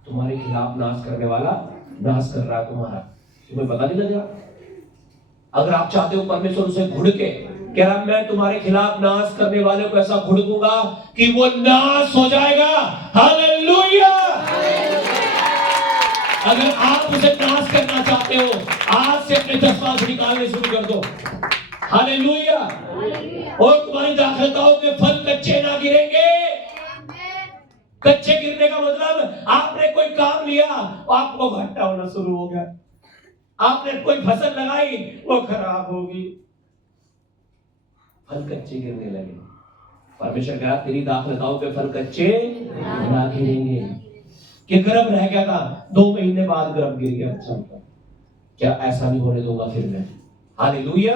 तुम्हारे खिलाफ नाश करने वाला नाश कर रहा है तुम्हारा, तुम्हें पता नहीं लग रहा। अगर आप चाहते हो परमेश्वर उसे घुड़के, कह रहा मैं तुम्हारे खिलाफ नाश करने वाले को ऐसा घुड़कूंगा कि वो नाश हो जाएगा। हालेलुया। अगर आप उसे नाश करना चाहते हो, आज से अपने जज्बात निकालने शुरू कर दो। हालेलुया। और तुम्हारी दाखलताओं के फल कच्चे ना गिरेंगे। कच्चे गिरने का मतलब आपने कोई काम लिया, आपको घाटा होना शुरू हो गया। आपने कोई फसल लगाई, वो खराब होगी, फल कच्चे गिरने लगे। परमेश्वर कहा तेरी दाखलताओं के फल कच्चे ना गिरेंगे। कि गर्भ रह गया था, 2 महीने बाद गर्भ गिर गया बच्चा का, क्या ऐसा नहीं होने दूंगा फिर मैं। Hallelujah,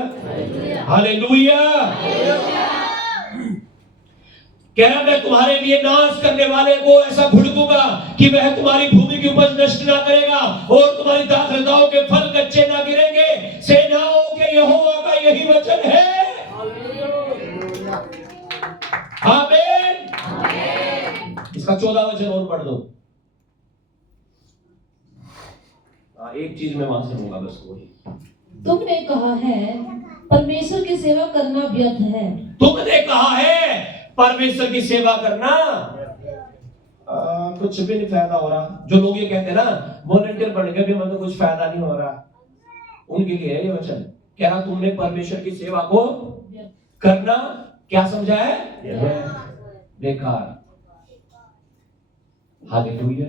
hallelujah. कह रहा मैं तुम्हारे लिए नाश करने वाले को ऐसा घुड़कूंगा कि वह तुम्हारी भूमि की उपज नष्ट ना करेगा और तुम्हारी दाखलताओं के फल कच्चे ना गिरेंगे। सेनाओं के यहोवा का यही वचन है। आमीन। इसका 14 वचन और पढ़ दो। एक चीज मैं वहां से लूंगा बस वही। तुमने कहा है परमेश्वर की सेवा करना व्यर्थ है। तुमने कहा है परमेश्वर की सेवा करना कुछ भी नहीं फायदा हो रहा। जो लोग ये कहते हैं ना वॉलंटियर बन के भी मतलब कुछ फायदा नहीं हो रहा, उनके लिए है ये वचन। कह रहा तुमने परमेश्वर की सेवा को करना क्या समझा है? बेकार। हालेलुया।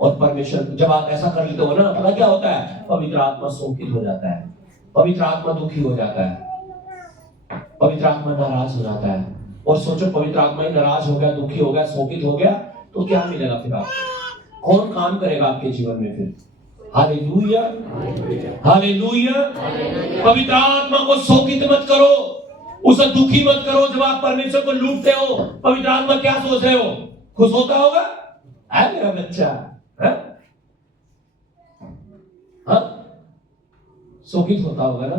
और परमेश्वर जब आप ऐसा कर लेते हो ना, पता क्या होता है? पवित्र आत्मा शोकित हो जाता है, पवित्र आत्मा दुखी हो जाता है, पवित्र आत्मा नाराज हो जाता है। और सोचो पवित्र आत्मा ही नाराज हो गया, दुखी हो गया, शोकित हो गया तो क्या मिलेगा फिर आपको? कौन काम करेगा आपके जीवन में फिर? Hallelujah, hallelujah. पवित्र आत्मा को शोकित मत करो, उसे दुखी मत करो। जब आप परमेश्वर को लूटते हो, पवित्र आत्मा क्या सोच रहे हो? खुश होता होगा, है मेरा बच्चा, हाँ शोकित होता होगा ना।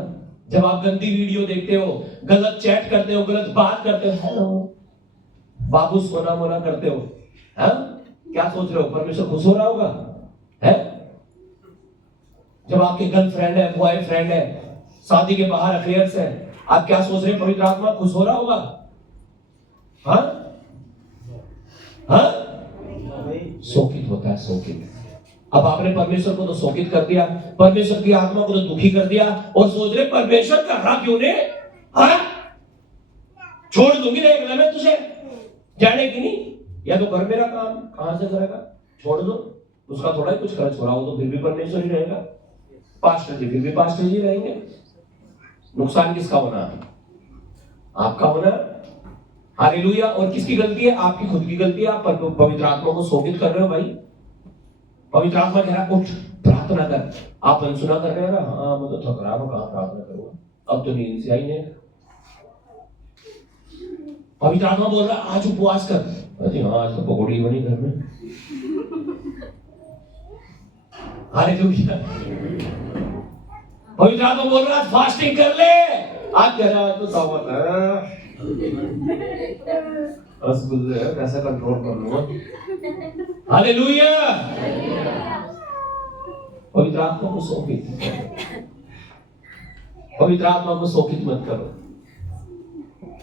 जब आप गंदी वीडियो देखते हो, गलत चैट करते हो, गलत बात करते हो, हेलो बाबू सोना मोना करते हो, हाँ क्या सोच रहे हो? परमेश्वर खुश हो रहा होगा, है? जब आपके गर्लफ्रेंड है, बॉयफ्रेंड है, शादी के बाहर अफेयर्स है, आप क्या सोच रहे हैं? पवित्र आत्मा खुश हो रहा होगा, हाँ हाँ? शोकित होता है, शोकित। अब आपने परमेश्वर को तो शोकित कर दिया, परमेश्वर की आत्मा को तो दुखी कर दिया और सोच रहे परमेश्वर कर रहा क्यों ने? हाँ? छोड़ दूंगी ना मैं तुझे, जाने की नहीं, या तो कर मेरा काम, कहां से करेगा? छोड़ दो, उसका थोड़ा ही कुछ खर्च हो रहा हो तो फिर भी परमेश्वर ही रहेगा, पास्टर जी फिर भी पास्टर जी रहेंगे। नुकसान किसका होना? आपका होना। हालेलुया। और किसकी गलती है? आपकी खुद की गलती है। आप पवित्र आत्मा को शोकित कर रहे हो भाई। पवित्र आत्मा कह रहा उठ प्रार्थना कर, आप अनसुना कर रहे हो ना, हाँ मैं तो थक रहा हूं, कहां प्रार्थना करूंगा, अब तो नींद से आई नहीं। पवित्र आत्मा बोल रहा आज उपवास कर, अरे हाँ आज तो पकौड़ी बनी घर में। हालेलुया। पवित्र आत्मा बोल रहा आज फास्टिंग कर ले, आज कह रहा तो सावन है, रसगुल्ले है, कैसे कंट्रोल कर लूंगा। हालेलुया। पवित्र आत्मा को शोकित, पवित्र आत्मा को शोकित मत करो।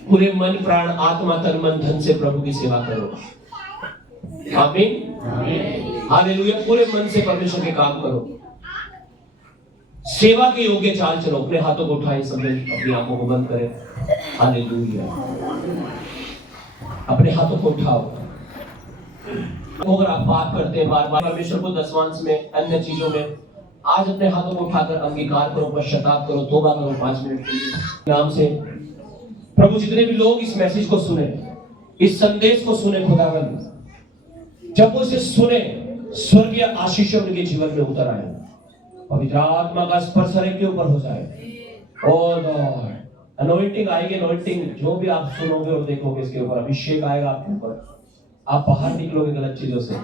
पूरे मन प्राण आत्मा तन मन धन से प्रभु की सेवा करो। आमीन, हालेलुया। पूरे मन से परमेश्वर के काम करो, सेवा के योग्य चाल चलो। अपने हाथों को उठाएं, सब अपनी आंखों को बंद करें। हालेलुया। अपने हाथों को उठाओ, अगर आप पाप करते हैं बार बार परमेश्वर को दसवांश में अन्य चीजों में, आज अपने हाथों को उठाकर अंगीकार करो, पश्चाताप करो, तौबा करो 5 मिनट के लिए नाम से। प्रभु जितने भी लोग इस मैसेज को सुने, इस संदेश को सुने खुदावन, जब वो इसे सुने स्वर्गीय आशीष उनके जीवन में उतर आए, पवित्र आत्मा का स्पर्श हर एक के ऊपर हो जाए। ओ लॉर्ड, अनॉइंटिंग आएगी, अनॉइंटिंग जो भी आप सुनोगे और देखोगे इसके ऊपर अभिषेक आएगा आपके ऊपर, आप बाहर निकलोगे गलत चीजों से,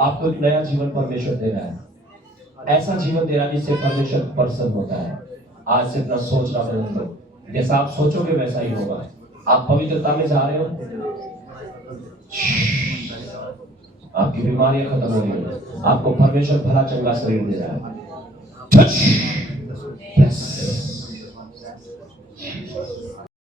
आपको एक नया जीवन परमेश्वर दे रहा है, ऐसा जीवन दे रहा है जिससे परमेश्वर प्रसन्न होता है। आज से अपना सोचना बदल दो, जैसा आप सोचोगे वैसा ही होगा। आप पवित्रता में जा रहे हो, आपकी बीमारियां खत्म हो रही है, आपको परमेश्वर भला चंगा शरीर दे रहा है।